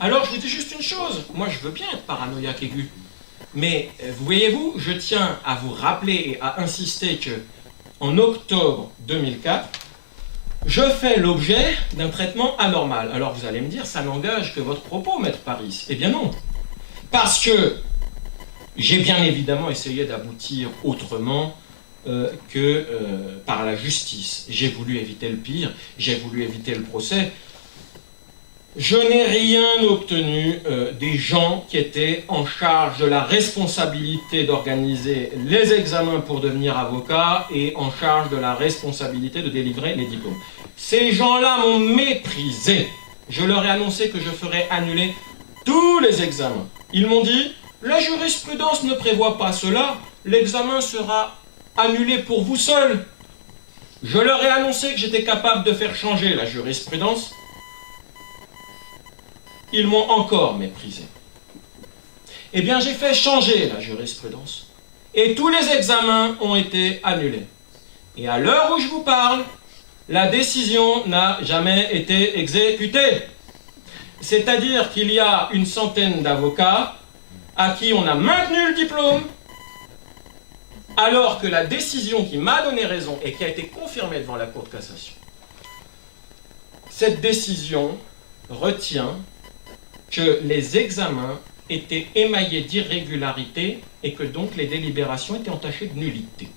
Alors, je vous dis juste une chose. Moi, je veux bien être paranoïaque aigu. Mais, voyez-vous, je tiens à vous rappeler et à insister que, en octobre 2004, je fais l'objet d'un traitement anormal. Alors, vous allez me dire, ça n'engage que votre propos, Maître Paris. Eh bien non. Parce que j'ai bien évidemment essayé d'aboutir autrement que par la justice. J'ai voulu éviter le pire, j'ai voulu éviter le procès. Je n'ai rien obtenu des gens qui étaient en charge de la responsabilité d'organiser les examens pour devenir avocat et en charge de la responsabilité de délivrer les diplômes. Ces gens-là m'ont méprisé. Je leur ai annoncé que je ferais annuler tous les examens. Ils m'ont dit, la jurisprudence ne prévoit pas cela, l'examen sera annulé pour vous seul. Je leur ai annoncé que j'étais capable de faire changer la jurisprudence. Ils m'ont encore méprisé. Eh bien, j'ai fait changer la jurisprudence. Et tous les examens ont été annulés. Et à l'heure où je vous parle, la décision n'a jamais été exécutée. C'est-à-dire qu'il y a une centaine d'avocats à qui on a maintenu le diplôme, alors que la décision qui m'a donné raison et qui a été confirmée devant la Cour de cassation, cette décision retient que les examens étaient émaillés d'irrégularités et que donc les délibérations étaient entachées de nullité.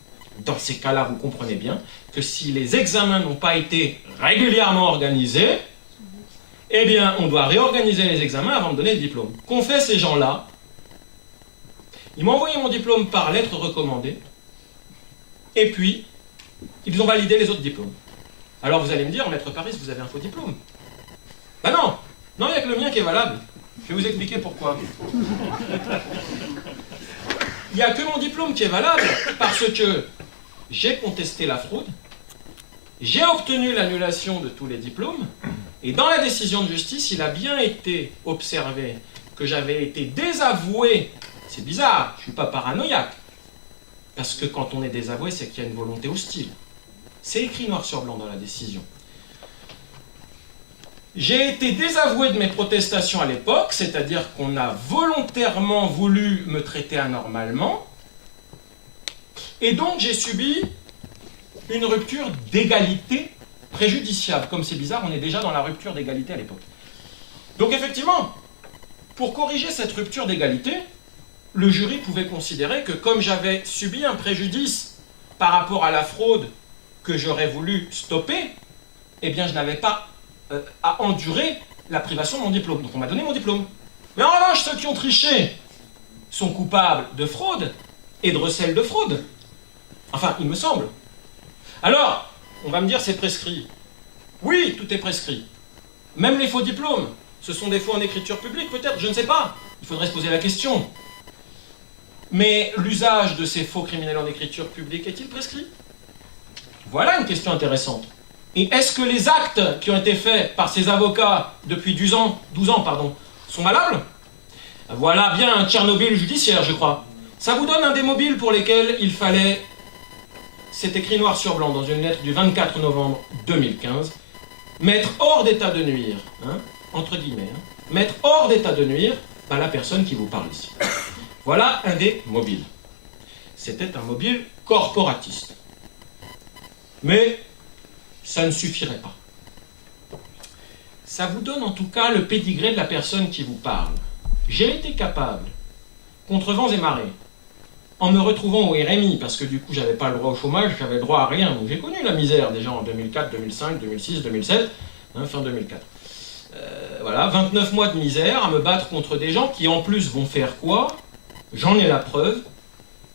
Dans ces cas-là, vous comprenez bien que si les examens n'ont pas été régulièrement organisés, eh bien, on doit réorganiser les examens avant de donner le diplôme. Qu'ont fait ces gens-là? Ils m'ont envoyé mon diplôme par lettre recommandée, et puis, ils ont validé les autres diplômes. Alors vous allez me dire, Maître Paris, vous avez un faux diplôme. Ben non, non, il n'y a que le mien qui est valable. Je vais vous expliquer pourquoi. Il n'y a que mon diplôme qui est valable, parce que j'ai contesté la fraude, j'ai obtenu l'annulation de tous les diplômes, et dans la décision de justice, il a bien été observé que j'avais été désavoué. C'est bizarre, je ne suis pas paranoïaque. Parce que quand on est désavoué, c'est qu'il y a une volonté hostile. C'est écrit noir sur blanc dans la décision. J'ai été désavoué de mes protestations à l'époque, c'est-à-dire qu'on a volontairement voulu me traiter anormalement, et donc j'ai subi une rupture d'égalité préjudiciable. Comme c'est bizarre, on est déjà dans la rupture d'égalité à l'époque. Donc effectivement, pour corriger cette rupture d'égalité, le jury pouvait considérer que comme j'avais subi un préjudice par rapport à la fraude que j'aurais voulu stopper, eh bien je n'avais pas à endurer la privation de mon diplôme. Donc on m'a donné mon diplôme. Mais en revanche, ceux qui ont triché sont coupables de fraude et de recel de fraude. Enfin, il me semble. Alors, on va me dire c'est prescrit. Oui, tout est prescrit. Même les faux diplômes. Ce sont des faux en écriture publique, peut-être, je ne sais pas. Il faudrait se poser la question. Mais l'usage de ces faux criminels en écriture publique est-il prescrit? Voilà une question intéressante. Et est-ce que les actes qui ont été faits par ces avocats depuis 12 ans, sont valables? Voilà bien un Tchernobyl judiciaire, je crois. Ça vous donne un des mobiles pour lesquels il fallait, c'est écrit noir sur blanc dans une lettre du 24 novembre 2015, mettre hors d'état de nuire, entre guillemets, mettre hors d'état de nuire la personne qui vous parle ici. Voilà un des mobiles. C'était un mobile corporatiste. Mais ça ne suffirait pas. Ça vous donne en tout cas le pédigré de la personne qui vous parle. J'ai été capable, contre vents et marées, en me retrouvant au RMI, parce que du coup j'avais pas le droit au chômage, j'avais le droit à rien, donc j'ai connu la misère déjà en 2004, 2005, 2006, 2007, fin 2004. Voilà, 29 mois de misère à me battre contre des gens qui en plus vont faire quoi? J'en ai la preuve.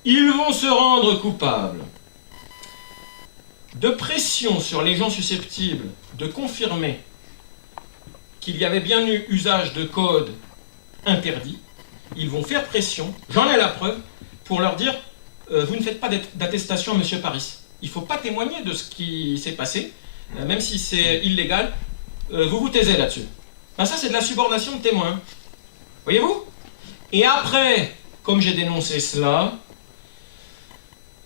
Ils vont se rendre coupables de pression sur les gens susceptibles de confirmer qu'il y avait bien eu usage de code interdit. Ils vont faire pression, j'en ai la preuve, pour leur dire vous ne faites pas d'attestation à M. Paris. Il ne faut pas témoigner de ce qui s'est passé, même si c'est illégal. Vous vous taisez là-dessus. Ça, c'est de la subornation de témoins. Voyez-vous? Et après, comme j'ai dénoncé cela,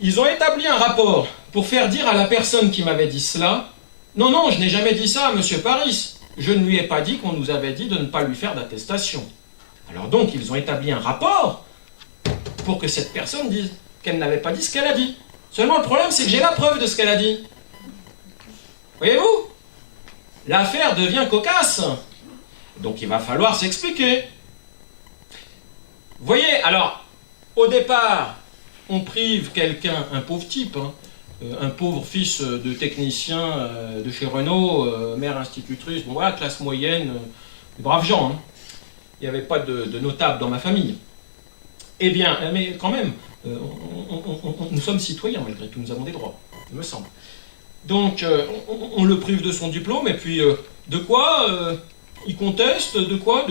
ils ont établi un rapport pour faire dire à la personne qui m'avait dit cela, non, non, je n'ai jamais dit ça à M. Paris. Je ne lui ai pas dit qu'on nous avait dit de ne pas lui faire d'attestation. Alors donc, ils ont établi un rapport pour que cette personne dise qu'elle n'avait pas dit ce qu'elle a dit. Seulement, le problème, c'est que j'ai la preuve de ce qu'elle a dit. Voyez-vous? L'affaire devient cocasse. Donc, il va falloir s'expliquer. Vous voyez, alors, au départ, on prive quelqu'un, un pauvre type, un pauvre fils de technicien de chez Renault, mère institutrice, bon voilà, classe moyenne, braves gens. Il n'y avait pas de notable dans ma famille. Eh bien, mais quand même, nous sommes citoyens malgré tout, nous avons des droits, il me semble. Donc, on le prive de son diplôme, et puis, de quoi il conteste, de quoi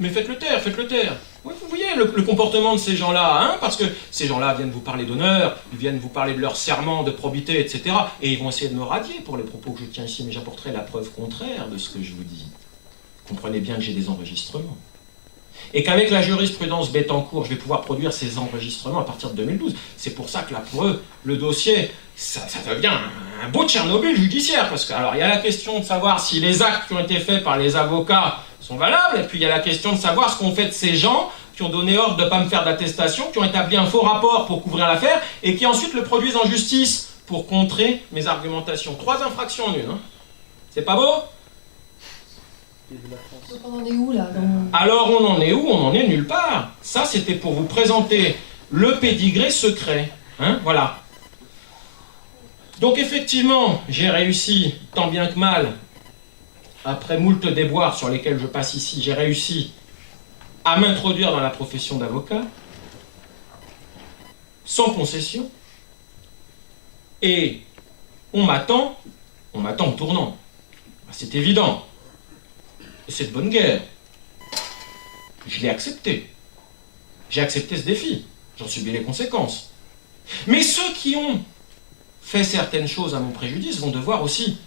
mais faites-le taire, faites-le taire. Ouais, vous voyez le comportement de ces gens-là, hein, parce que ces gens-là viennent vous parler d'honneur, ils viennent vous parler de leur serment, de probité, etc. Et ils vont essayer de me radier pour les propos que je tiens ici, mais j'apporterai la preuve contraire de ce que je vous dis. Comprenez bien que j'ai des enregistrements. Et qu'avec la jurisprudence Bettencourt, je vais pouvoir produire ces enregistrements à partir de 2012. C'est pour ça que là, pour eux, le dossier, ça devient un beau Tchernobyl judiciaire. Parce que, alors, il y a la question de savoir si les actes qui ont été faits par les avocats sont valables, et puis il y a la question de savoir ce qu'ont fait de ces gens qui ont donné ordre de ne pas me faire d'attestation, qui ont établi un faux rapport pour couvrir l'affaire, et qui ensuite le produisent en justice pour contrer mes argumentations. 3 infractions en une. Hein. C'est pas beau ? Donc on en est où là Alors on en est où? On en est nulle part. Ça c'était pour vous présenter le pédigré secret. Hein, voilà. Donc effectivement, j'ai réussi, tant bien que mal, après moult déboires sur lesquels je passe ici, j'ai réussi à m'introduire dans la profession d'avocat, sans concession. Et on m'attend au tournant. C'est évident. C'est de bonne guerre. Je l'ai accepté. J'ai accepté ce défi. J'en subis les conséquences. Mais ceux qui ont fait certaines choses à mon préjudice vont devoir aussi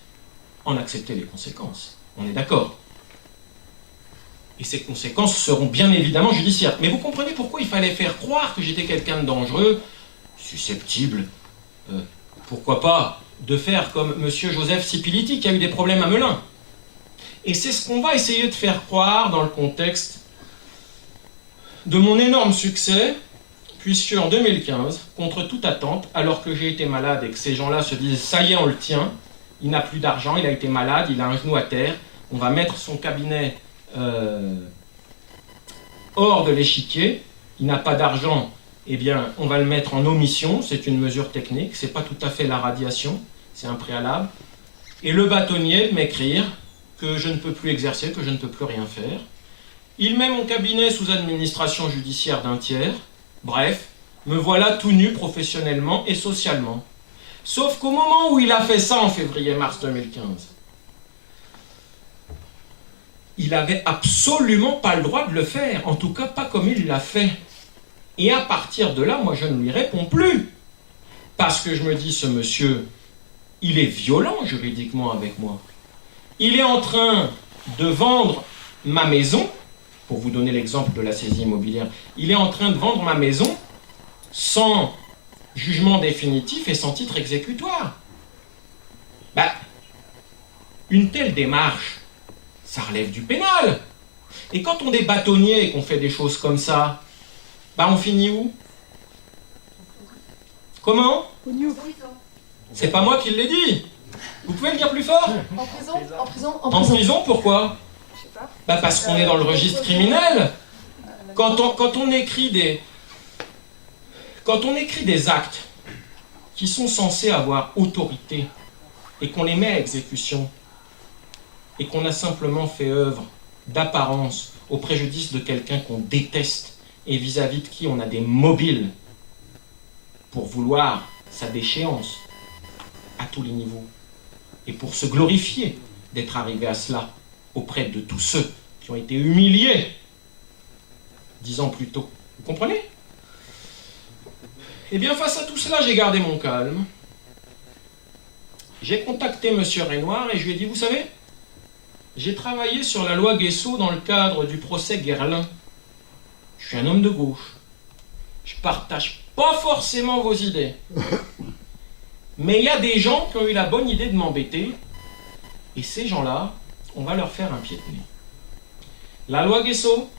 en accepter les conséquences. On est d'accord. Et ces conséquences seront bien évidemment judiciaires. Mais vous comprenez pourquoi il fallait faire croire que j'étais quelqu'un de dangereux, susceptible, pourquoi pas, de faire comme M. Joseph Sipiliti qui a eu des problèmes à Melun. Et c'est ce qu'on va essayer de faire croire dans le contexte de mon énorme succès, puisque en 2015, contre toute attente, alors que j'ai été malade et que ces gens-là se disent « ça y est, on le tient, il n'a plus d'argent, il a été malade, il a un genou à terre, on va mettre son cabinet hors de l'échiquier, il n'a pas d'argent, eh bien, on va le mettre en omission, c'est une mesure technique, c'est pas tout à fait la radiation, c'est un préalable. » Et le bâtonnier de m'écrire que je ne peux plus exercer, que je ne peux plus rien faire. Il met mon cabinet sous administration judiciaire d'un tiers. Bref, me voilà tout nu professionnellement et socialement. Sauf qu'au moment où il a fait ça en février-mars 2015, il n'avait absolument pas le droit de le faire, en tout cas pas comme il l'a fait. Et à partir de là, moi je ne lui réponds plus. Parce que je me dis, ce monsieur, il est violent juridiquement avec moi. Il est en train de vendre ma maison, pour vous donner l'exemple de la saisie immobilière, il est en train de vendre ma maison sans jugement définitif et sans titre exécutoire. Une telle démarche, ça relève du pénal. Et quand on est bâtonnier et qu'on fait des choses comme ça, on finit où? Comment? C'est pas moi qui l'ai dit. Vous pouvez le dire plus fort? En prison? En prison? En prison, pourquoi? Parce qu'on est dans le registre criminel. Quand on écrit des actes qui sont censés avoir autorité et qu'on les met à exécution et qu'on a simplement fait œuvre d'apparence au préjudice de quelqu'un qu'on déteste et vis-à-vis de qui on a des mobiles pour vouloir sa déchéance à tous les niveaux, et pour se glorifier d'être arrivé à cela auprès de tous ceux qui ont été humiliés 10 ans plus tôt. Vous comprenez? Eh bien, face à tout cela, j'ai gardé mon calme. J'ai contacté M. Renoir et je lui ai dit, vous savez, j'ai travaillé sur la loi Guesso dans le cadre du procès Guerlain. Je suis un homme de gauche. Je partage pas forcément vos idées. Mais il y a des gens qui ont eu la bonne idée de m'embêter, et ces gens-là, on va leur faire un pied de nez. La loi Guesso,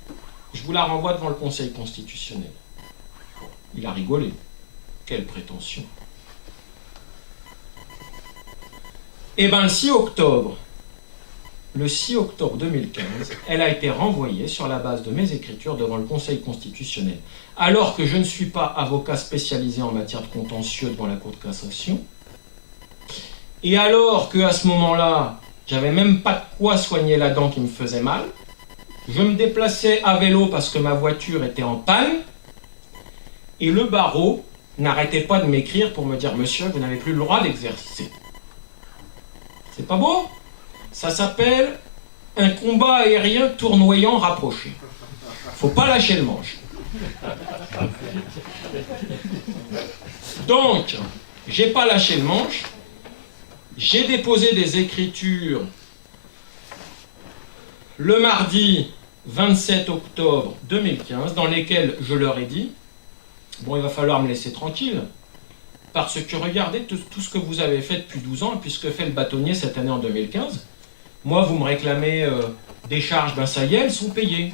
je vous la renvoie devant le Conseil constitutionnel. Il a rigolé. Quelle prétention. Eh bien, le 6 octobre 2015, elle a été renvoyée sur la base de mes écritures devant le Conseil constitutionnel. Alors que je ne suis pas avocat spécialisé en matière de contentieux devant la Cour de cassation, et alors qu'à ce moment-là, j'avais même pas de quoi soigner la dent qui me faisait mal, je me déplaçais à vélo parce que ma voiture était en panne, et le barreau n'arrêtait pas de m'écrire pour me dire « Monsieur, vous n'avez plus le droit d'exercer ». C'est pas beau? Ça s'appelle un combat aérien tournoyant rapproché. Faut pas lâcher le manche. Donc, j'ai pas lâché le manche. J'ai déposé des écritures le mardi 27 octobre 2015, dans lesquelles je leur ai dit, bon, il va falloir me laisser tranquille, parce que regardez tout ce que vous avez fait depuis 12 ans, et puis ce que fait le bâtonnier cette année en 2015. Moi, vous me réclamez des charges, ben ça y est, elles sont payées.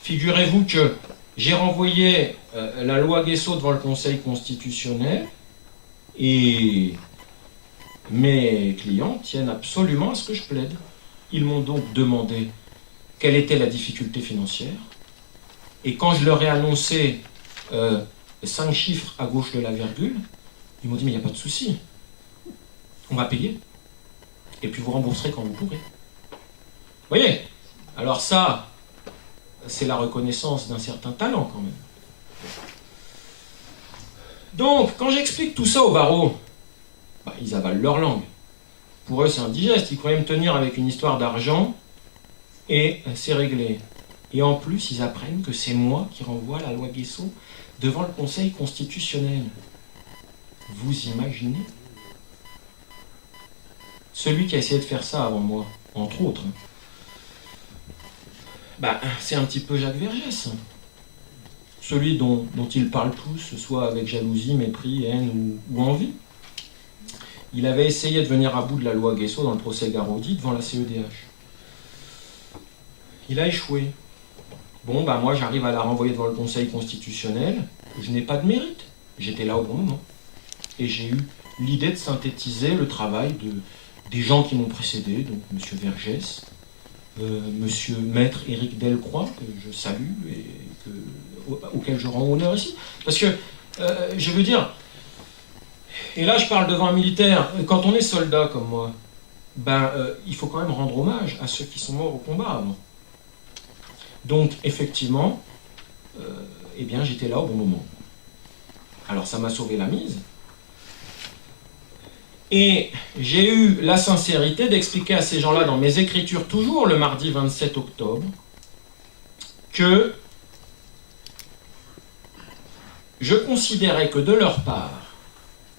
Figurez-vous que j'ai renvoyé la loi Guesso devant le Conseil constitutionnel, et mes clients tiennent absolument à ce que je plaide. Ils m'ont donc demandé quelle était la difficulté financière. Et quand je leur ai annoncé 5 chiffres à gauche de la virgule, ils m'ont dit, mais il n'y a pas de souci. On va payer. Et puis vous rembourserez quand vous pourrez. Vous voyez? Alors ça, c'est la reconnaissance d'un certain talent quand même. Donc, quand j'explique tout ça aux barreaux, bah, ils avalent leur langue. Pour eux, c'est indigeste. Ils croyaient me tenir avec une histoire d'argent et c'est réglé. Et en plus, ils apprennent que c'est moi qui renvoie la loi Guesso devant le Conseil constitutionnel. Vous imaginez? Celui qui a essayé de faire ça avant moi, entre autres, bah, c'est un petit peu Jacques Vergès. Celui dont ils parlent tous, soit avec jalousie, mépris, haine ou envie. Il avait essayé de venir à bout de la loi Guesso dans le procès Garaudy devant la CEDH. Il a échoué. Bon, bah moi j'arrive à la renvoyer devant le Conseil constitutionnel. Je n'ai pas de mérite. J'étais là au bon moment. Et j'ai eu l'idée de synthétiser le travail des gens qui m'ont précédé, donc M. Vergès, M. Maître Éric Delcroix, que je salue et auquel je rends honneur ici. Parce que, je veux dire, et là je parle devant un militaire, quand on est soldat comme moi, ben, il faut quand même rendre hommage à ceux qui sont morts au combat avant. Donc, effectivement, eh bien, j'étais là au bon moment. Alors, ça m'a sauvé la mise. Et j'ai eu la sincérité d'expliquer à ces gens-là, dans mes écritures, toujours le mardi 27 octobre, que je considérais que de leur part,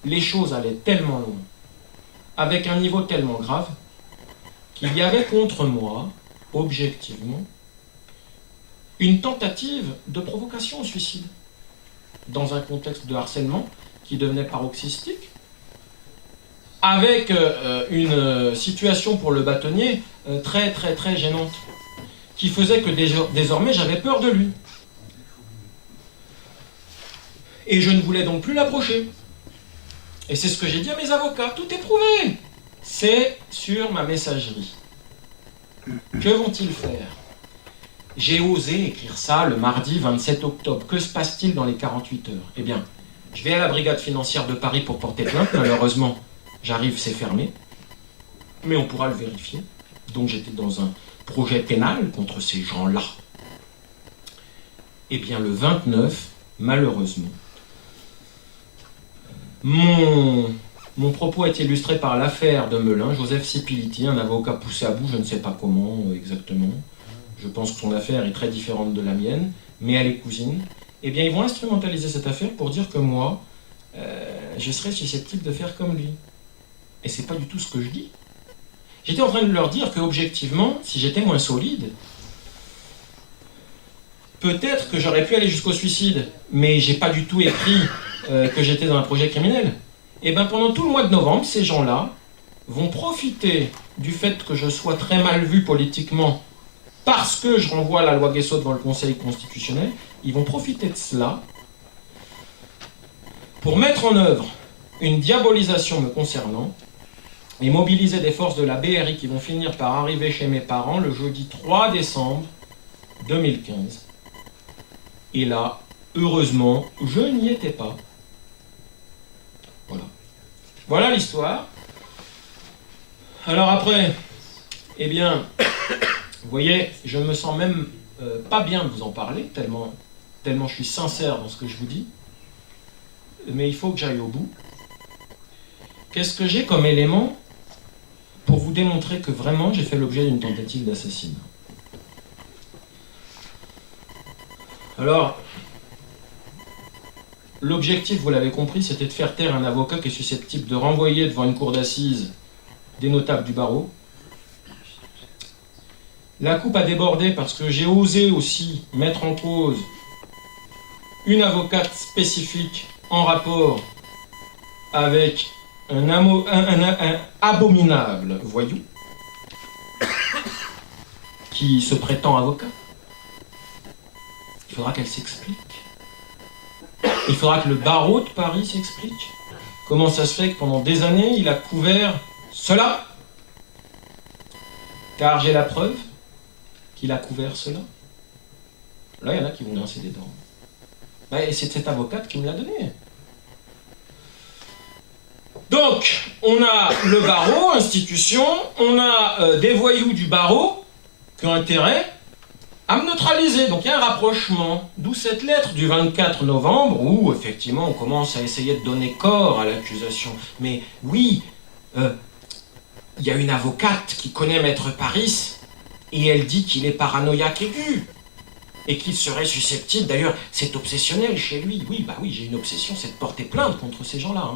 les choses allaient tellement loin, avec un niveau tellement grave, qu'il y avait contre moi, objectivement, une tentative de provocation au suicide, dans un contexte de harcèlement qui devenait paroxystique, avec une situation pour le bâtonnier très très très gênante, qui faisait que désormais j'avais peur de lui. Et je ne voulais donc plus l'approcher. Et c'est ce que j'ai dit à mes avocats, tout est prouvé. C'est sur ma messagerie. Que vont-ils faire? J'ai osé écrire ça le mardi 27 octobre. Que se passe-t-il dans les 48 heures? Eh bien, je vais à la brigade financière de Paris pour porter plainte. Malheureusement, j'arrive, c'est fermé. Mais on pourra le vérifier. Donc j'étais dans un projet pénal contre ces gens-là. Eh bien, le 29, malheureusement, mon propos est illustré par l'affaire de Melun, Joseph Sipiliti, un avocat poussé à bout, je ne sais pas comment exactement. Je pense que son affaire est très différente de la mienne, mais elle est cousine. Eh bien, ils vont instrumentaliser cette affaire pour dire que moi, je serais susceptible de faire comme lui. Et c'est pas du tout ce que je dis. J'étais en train de leur dire qu'objectivement, si j'étais moins solide, peut-être que j'aurais pu aller jusqu'au suicide, mais j'ai pas du tout écrit que j'étais dans un projet criminel. Et bien pendant tout le mois de novembre, ces gens-là vont profiter du fait que je sois très mal vu politiquement parce que je renvoie la loi Guesso devant le Conseil constitutionnel. Ils vont profiter de cela pour mettre en œuvre une diabolisation me concernant et mobiliser des forces de la BRI qui vont finir par arriver chez mes parents le jeudi 3 décembre 2015. Et là, heureusement, je n'y étais pas. Voilà. Voilà l'histoire. Alors après, eh bien, vous voyez, je me sens même pas bien de vous en parler, tellement je suis sincère dans ce que je vous dis. Mais il faut que j'aille au bout. Qu'est-ce que j'ai comme élément pour vous démontrer que vraiment j'ai fait l'objet d'une tentative d'assassinat? Alors, l'objectif, vous l'avez compris, c'était de faire taire un avocat qui est susceptible de renvoyer devant une cour d'assises des notables du barreau. La coupe a débordé parce que j'ai osé aussi mettre en cause une avocate spécifique en rapport avec un abominable voyou qui se prétend avocat. Il faudra qu'elle s'explique. Il faudra que le barreau de Paris s'explique. Comment ça se fait que pendant des années, il a couvert cela? Car j'ai la preuve qu'il a couvert cela. Là, il y en a qui vont grincer des dents. Et c'est cette avocate qui me l'a donné. Donc, on a le barreau, institution, on a des voyous du barreau qui ont intérêt à me neutraliser. Donc il y a un rapprochement, d'où cette lettre du 24 novembre où effectivement on commence à essayer de donner corps à l'accusation. Mais oui, il y a une avocate qui connaît Maître Paris et elle dit qu'il est paranoïaque aigu et qu'il serait susceptible, d'ailleurs c'est obsessionnel chez lui. Oui, bah oui, j'ai une obsession, c'est de porter plainte contre ces gens-là.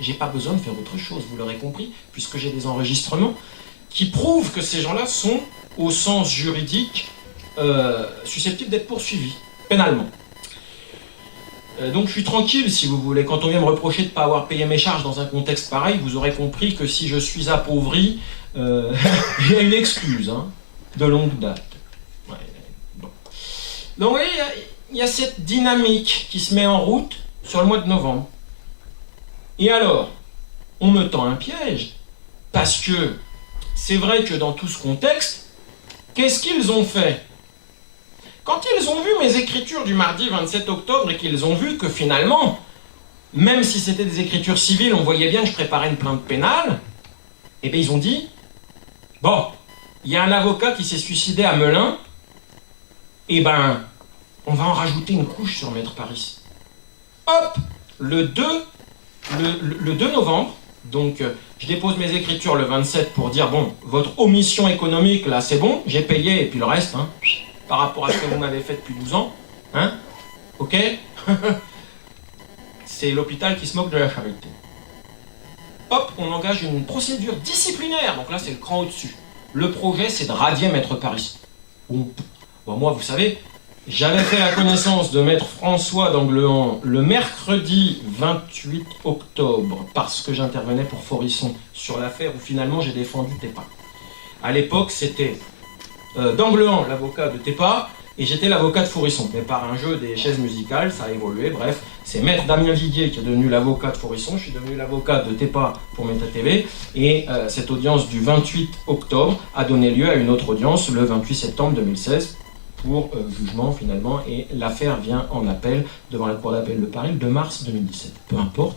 J'ai pas besoin de faire autre chose, vous l'aurez compris, puisque j'ai des enregistrements qui prouvent que ces gens-là sont, au sens juridique, susceptibles d'être poursuivis, pénalement. Donc je suis tranquille, si vous voulez. Quand on vient me reprocher de ne pas avoir payé mes charges dans un contexte pareil, vous aurez compris que si je suis appauvri, il y a une excuse, de longue date. Ouais, bon. Donc vous voyez, il y a cette dynamique qui se met en route sur le mois de novembre. Et alors, on me tend un piège, parce que c'est vrai que dans tout ce contexte, qu'est-ce qu'ils ont fait? Quand ils ont vu mes écritures du mardi 27 octobre et qu'ils ont vu que finalement, même si c'était des écritures civiles, on voyait bien que je préparais une plainte pénale, eh bien ils ont dit, bon, il y a un avocat qui s'est suicidé à Melun, eh ben, on va en rajouter une couche sur Maître Paris. Hop, le 2 novembre, donc je dépose mes écritures le 27 pour dire, bon, votre omission économique, là, c'est bon, j'ai payé, et puis le reste, par rapport à ce que vous m'avez fait depuis 12 ans, ok. C'est l'hôpital qui se moque de la charité. Hop, on engage une procédure disciplinaire, donc là, c'est le cran au-dessus. Le projet, c'est de radier Maître Paris. Bon, moi, vous savez, j'avais fait la connaissance de Maître François d'Anglehan le mercredi 28 octobre, parce que j'intervenais pour Forisson sur l'affaire où finalement j'ai défendu Tepa. À l'époque, c'était d'Anglehan, l'avocat de Tepa, et j'étais l'avocat de Forisson. Mais par un jeu des chaises musicales, ça a évolué, bref. C'est Maître Damien Viguier qui est devenu l'avocat de Forisson, je suis devenu l'avocat de Tepa pour Méta TV, et cette audience du 28 octobre a donné lieu à une autre audience le 28 septembre 2016, pour jugement finalement, et l'affaire vient en appel devant la Cour d'appel de Paris le 2 mars 2017. Peu importe.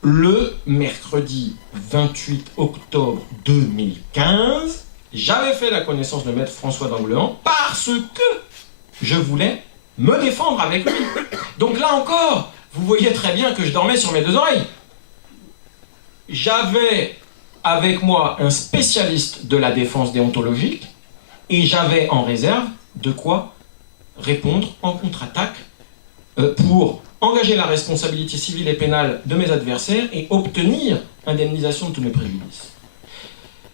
Le mercredi 28 octobre 2015, j'avais fait la connaissance de Maître François d'Anglehan parce que je voulais me défendre avec lui. Donc là encore, vous voyez très bien que je dormais sur mes deux oreilles. J'avais avec moi un spécialiste de la défense déontologique et j'avais en réserve de quoi répondre en contre-attaque pour engager la responsabilité civile et pénale de mes adversaires et obtenir indemnisation de tous mes préjudices.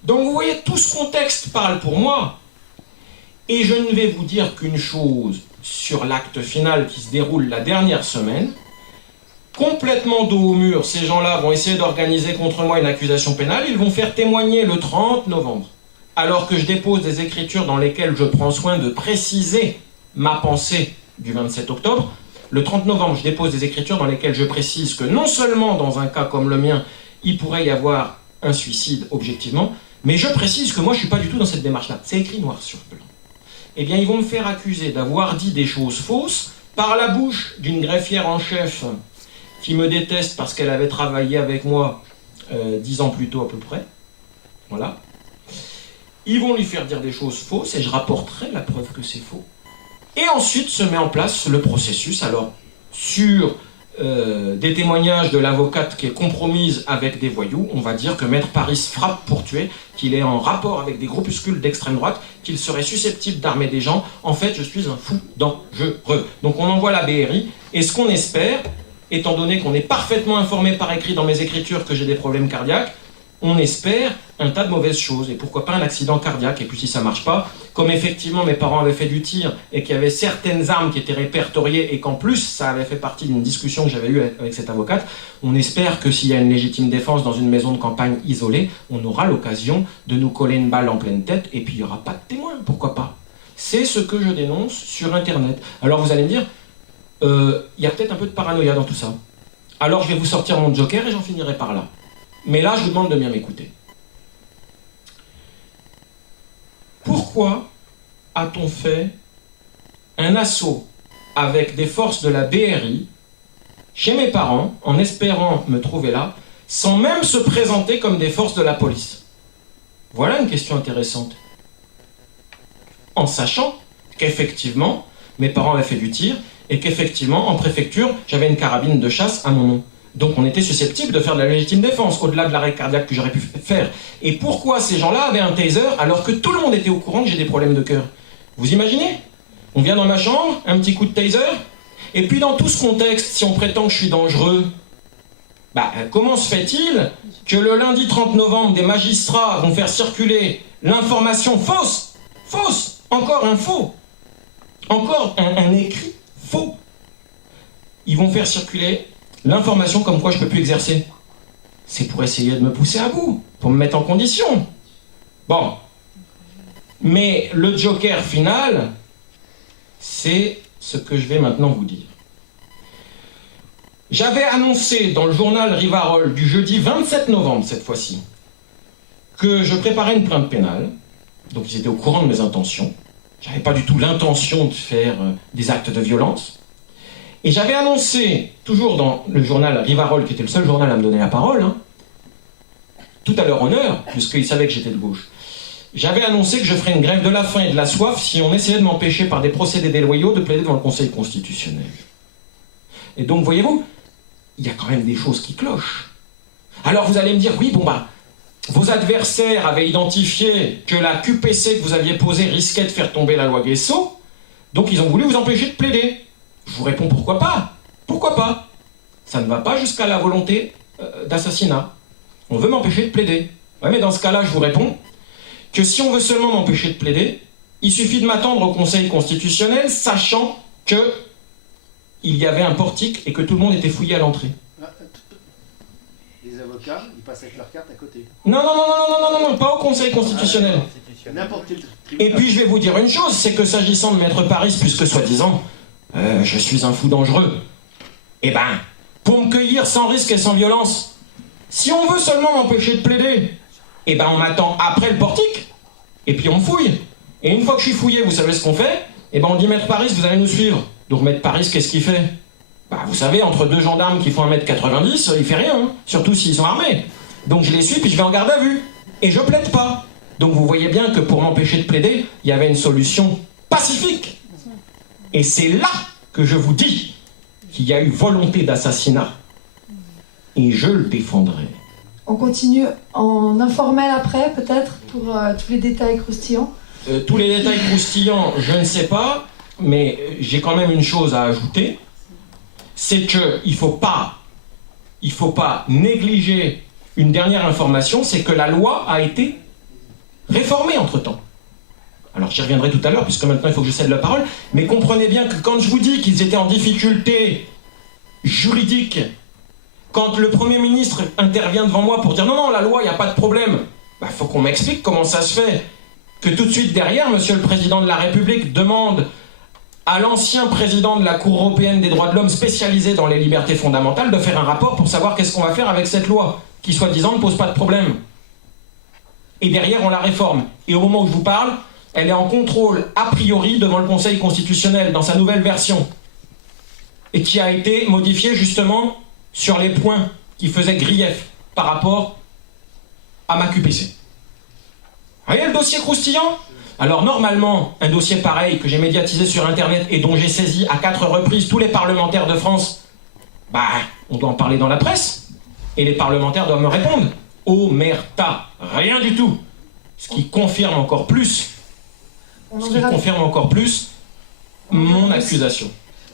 Donc vous voyez, tout ce contexte parle pour moi, et je ne vais vous dire qu'une chose sur l'acte final qui se déroule la dernière semaine. Complètement dos au mur, ces gens-là vont essayer d'organiser contre moi une accusation pénale, ils vont faire témoigner le 30 novembre. Alors que je dépose des écritures dans lesquelles je prends soin de préciser ma pensée du 27 octobre, le 30 novembre, je dépose des écritures dans lesquelles je précise que non seulement dans un cas comme le mien, il pourrait y avoir un suicide objectivement, mais je précise que moi je ne suis pas du tout dans cette démarche-là. C'est écrit noir sur blanc. Eh bien, ils vont me faire accuser d'avoir dit des choses fausses par la bouche d'une greffière en chef qui me déteste parce qu'elle avait travaillé avec moi 10 ans plus tôt à peu près. Voilà. Ils vont lui faire dire des choses fausses et je rapporterai la preuve que c'est faux. Et ensuite se met en place le processus. Alors, sur des témoignages de l'avocate qui est compromise avec des voyous, on va dire que Maître Paris frappe pour tuer, qu'il est en rapport avec des groupuscules d'extrême droite, qu'il serait susceptible d'armer des gens. En fait, je suis un fou dangereux. Donc on envoie la BRI, et ce qu'on espère, étant donné qu'on est parfaitement informé par écrit dans mes écritures que j'ai des problèmes cardiaques, on espère un tas de mauvaises choses, et pourquoi pas un accident cardiaque, et puis si ça marche pas, comme effectivement mes parents avaient fait du tir, et qu'il y avait certaines armes qui étaient répertoriées, et qu'en plus ça avait fait partie d'une discussion que j'avais eue avec cette avocate, on espère que s'il y a une légitime défense dans une maison de campagne isolée, on aura l'occasion de nous coller une balle en pleine tête, et puis il n'y aura pas de témoin, pourquoi pas. C'est ce que je dénonce sur Internet. Alors vous allez me dire, il y a peut-être un peu de paranoïa dans tout ça. Alors je vais vous sortir mon joker et j'en finirai par là. Mais là, je vous demande de bien m'écouter. Pourquoi a-t-on fait un assaut avec des forces de la BRI chez mes parents, en espérant me trouver là, sans même se présenter comme des forces de la police? Voilà une question intéressante. En sachant qu'effectivement, mes parents avaient fait du tir, et qu'effectivement, en préfecture, j'avais une carabine de chasse à mon nom. Donc on était susceptible de faire de la légitime défense, au-delà de l'arrêt cardiaque que j'aurais pu faire. Et pourquoi ces gens-là avaient un taser alors que tout le monde était au courant que j'ai des problèmes de cœur? Vous imaginez? On vient dans ma chambre, un petit coup de taser, et puis dans tout ce contexte, si on prétend que je suis dangereux, comment se fait-il que le lundi 30 novembre, des magistrats vont faire circuler l'information fausse, encore un faux, encore un écrit faux. Ils vont faire circuler l'information comme quoi je ne peux plus exercer. C'est pour essayer de me pousser à bout, pour me mettre en condition. Bon. Mais le joker final, c'est ce que je vais maintenant vous dire. J'avais annoncé dans le journal Rivarol du jeudi 27 novembre, cette fois-ci, que je préparais une plainte pénale. Donc ils étaient au courant de mes intentions. J'avais pas du tout l'intention de faire des actes de violence. Et j'avais annoncé, toujours dans le journal Rivarol, qui était le seul journal à me donner la parole, tout à leur honneur, puisqu'ils savaient que j'étais de gauche, j'avais annoncé que je ferais une grève de la faim et de la soif si on essayait de m'empêcher par des procédés déloyaux de plaider devant le Conseil constitutionnel. Et donc, voyez-vous, il y a quand même des choses qui clochent. Alors vous allez me dire, oui, vos adversaires avaient identifié que la QPC que vous aviez posée risquait de faire tomber la loi Guesso, donc ils ont voulu vous empêcher de plaider. Je vous réponds, pourquoi pas? Pourquoi pas? Ça ne va pas jusqu'à la volonté d'assassinat. On veut m'empêcher de plaider. Ouais, mais dans ce cas-là, je vous réponds que si on veut seulement m'empêcher de plaider, il suffit de m'attendre au Conseil constitutionnel, sachant que il y avait un portique et que tout le monde était fouillé à l'entrée. Les avocats, ils passent avec leur carte à côté. Non, pas au Conseil constitutionnel. N'importe quel tribunal. Et puis je vais vous dire une chose, c'est que s'agissant de Maître Paris, puisque soi-disant, je suis un fou dangereux, pour me cueillir sans risque et sans violence, si on veut seulement m'empêcher de plaider, on m'attend après le portique, et puis on me fouille. Et une fois que je suis fouillé, vous savez ce qu'on fait? On dit, Maître Paris, vous allez nous suivre. Donc Maître Paris, qu'est-ce qu'il fait? Vous savez, entre deux gendarmes qui font 1m90, il fait rien, surtout s'ils sont armés. Donc je les suis, puis je vais en garde à vue. Et je plaide pas. Donc vous voyez bien que pour m'empêcher de plaider, il y avait une solution pacifique. Et c'est là que je vous dis qu'il y a eu volonté d'assassinat. Et je le défendrai. On continue en informel après, peut-être, pour tous les détails croustillants. Tous les détails croustillants, je ne sais pas, mais j'ai quand même une chose à ajouter. C'est qu'il ne faut pas négliger une dernière information, c'est que la loi a été réformée entre-temps. Alors j'y reviendrai tout à l'heure, puisque maintenant il faut que je cède la parole, mais comprenez bien que quand je vous dis qu'ils étaient en difficulté juridique, quand le Premier ministre intervient devant moi pour dire non, la loi, il n'y a pas de problème, faut qu'on m'explique comment ça se fait que tout de suite derrière, Monsieur le Président de la République demande à l'ancien président de la Cour européenne des droits de l'homme spécialisé dans les libertés fondamentales de faire un rapport pour savoir qu'est-ce qu'on va faire avec cette loi, qui soi-disant ne pose pas de problème. Et derrière, on la réforme. Et au moment où je vous parle, elle est en contrôle a priori devant le Conseil constitutionnel dans sa nouvelle version. Et qui a été modifiée justement sur les points qui faisaient grief par rapport à ma QPC. Vous voyez le dossier croustillant? Alors normalement, un dossier pareil que j'ai médiatisé sur Internet et dont j'ai saisi à 4 reprises tous les parlementaires de France Bah, on doit en parler dans la presse. Et les parlementaires doivent me répondre. Omerta, rien du tout. Ce qui confirme encore plus, mon accusation.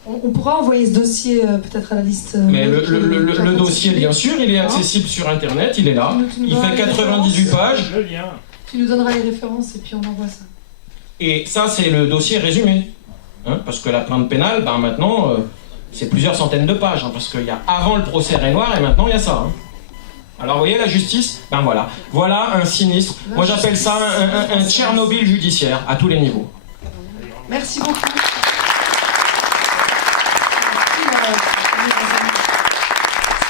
On pourra envoyer ce dossier peut-être à la liste. Mais le dossier, bien sûr, il est accessible sur Internet, il est là. Il fait 98 pages. Le lien. Tu nous donneras les références et puis on envoie ça. Et ça, c'est le dossier résumé. Hein, parce que la plainte pénale, ben maintenant, c'est plusieurs centaines de pages. Hein, parce qu'il y a avant le procès Renoir et maintenant il y a ça. Hein. Alors vous voyez, la justice, ben voilà. Voilà un sinistre. Moi j'appelle ça un Tchernobyl judiciaire, à tous les niveaux. Merci beaucoup.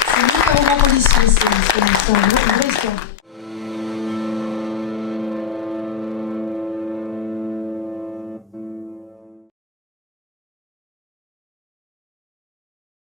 C'est un roman policier, c'est une vraie histoire.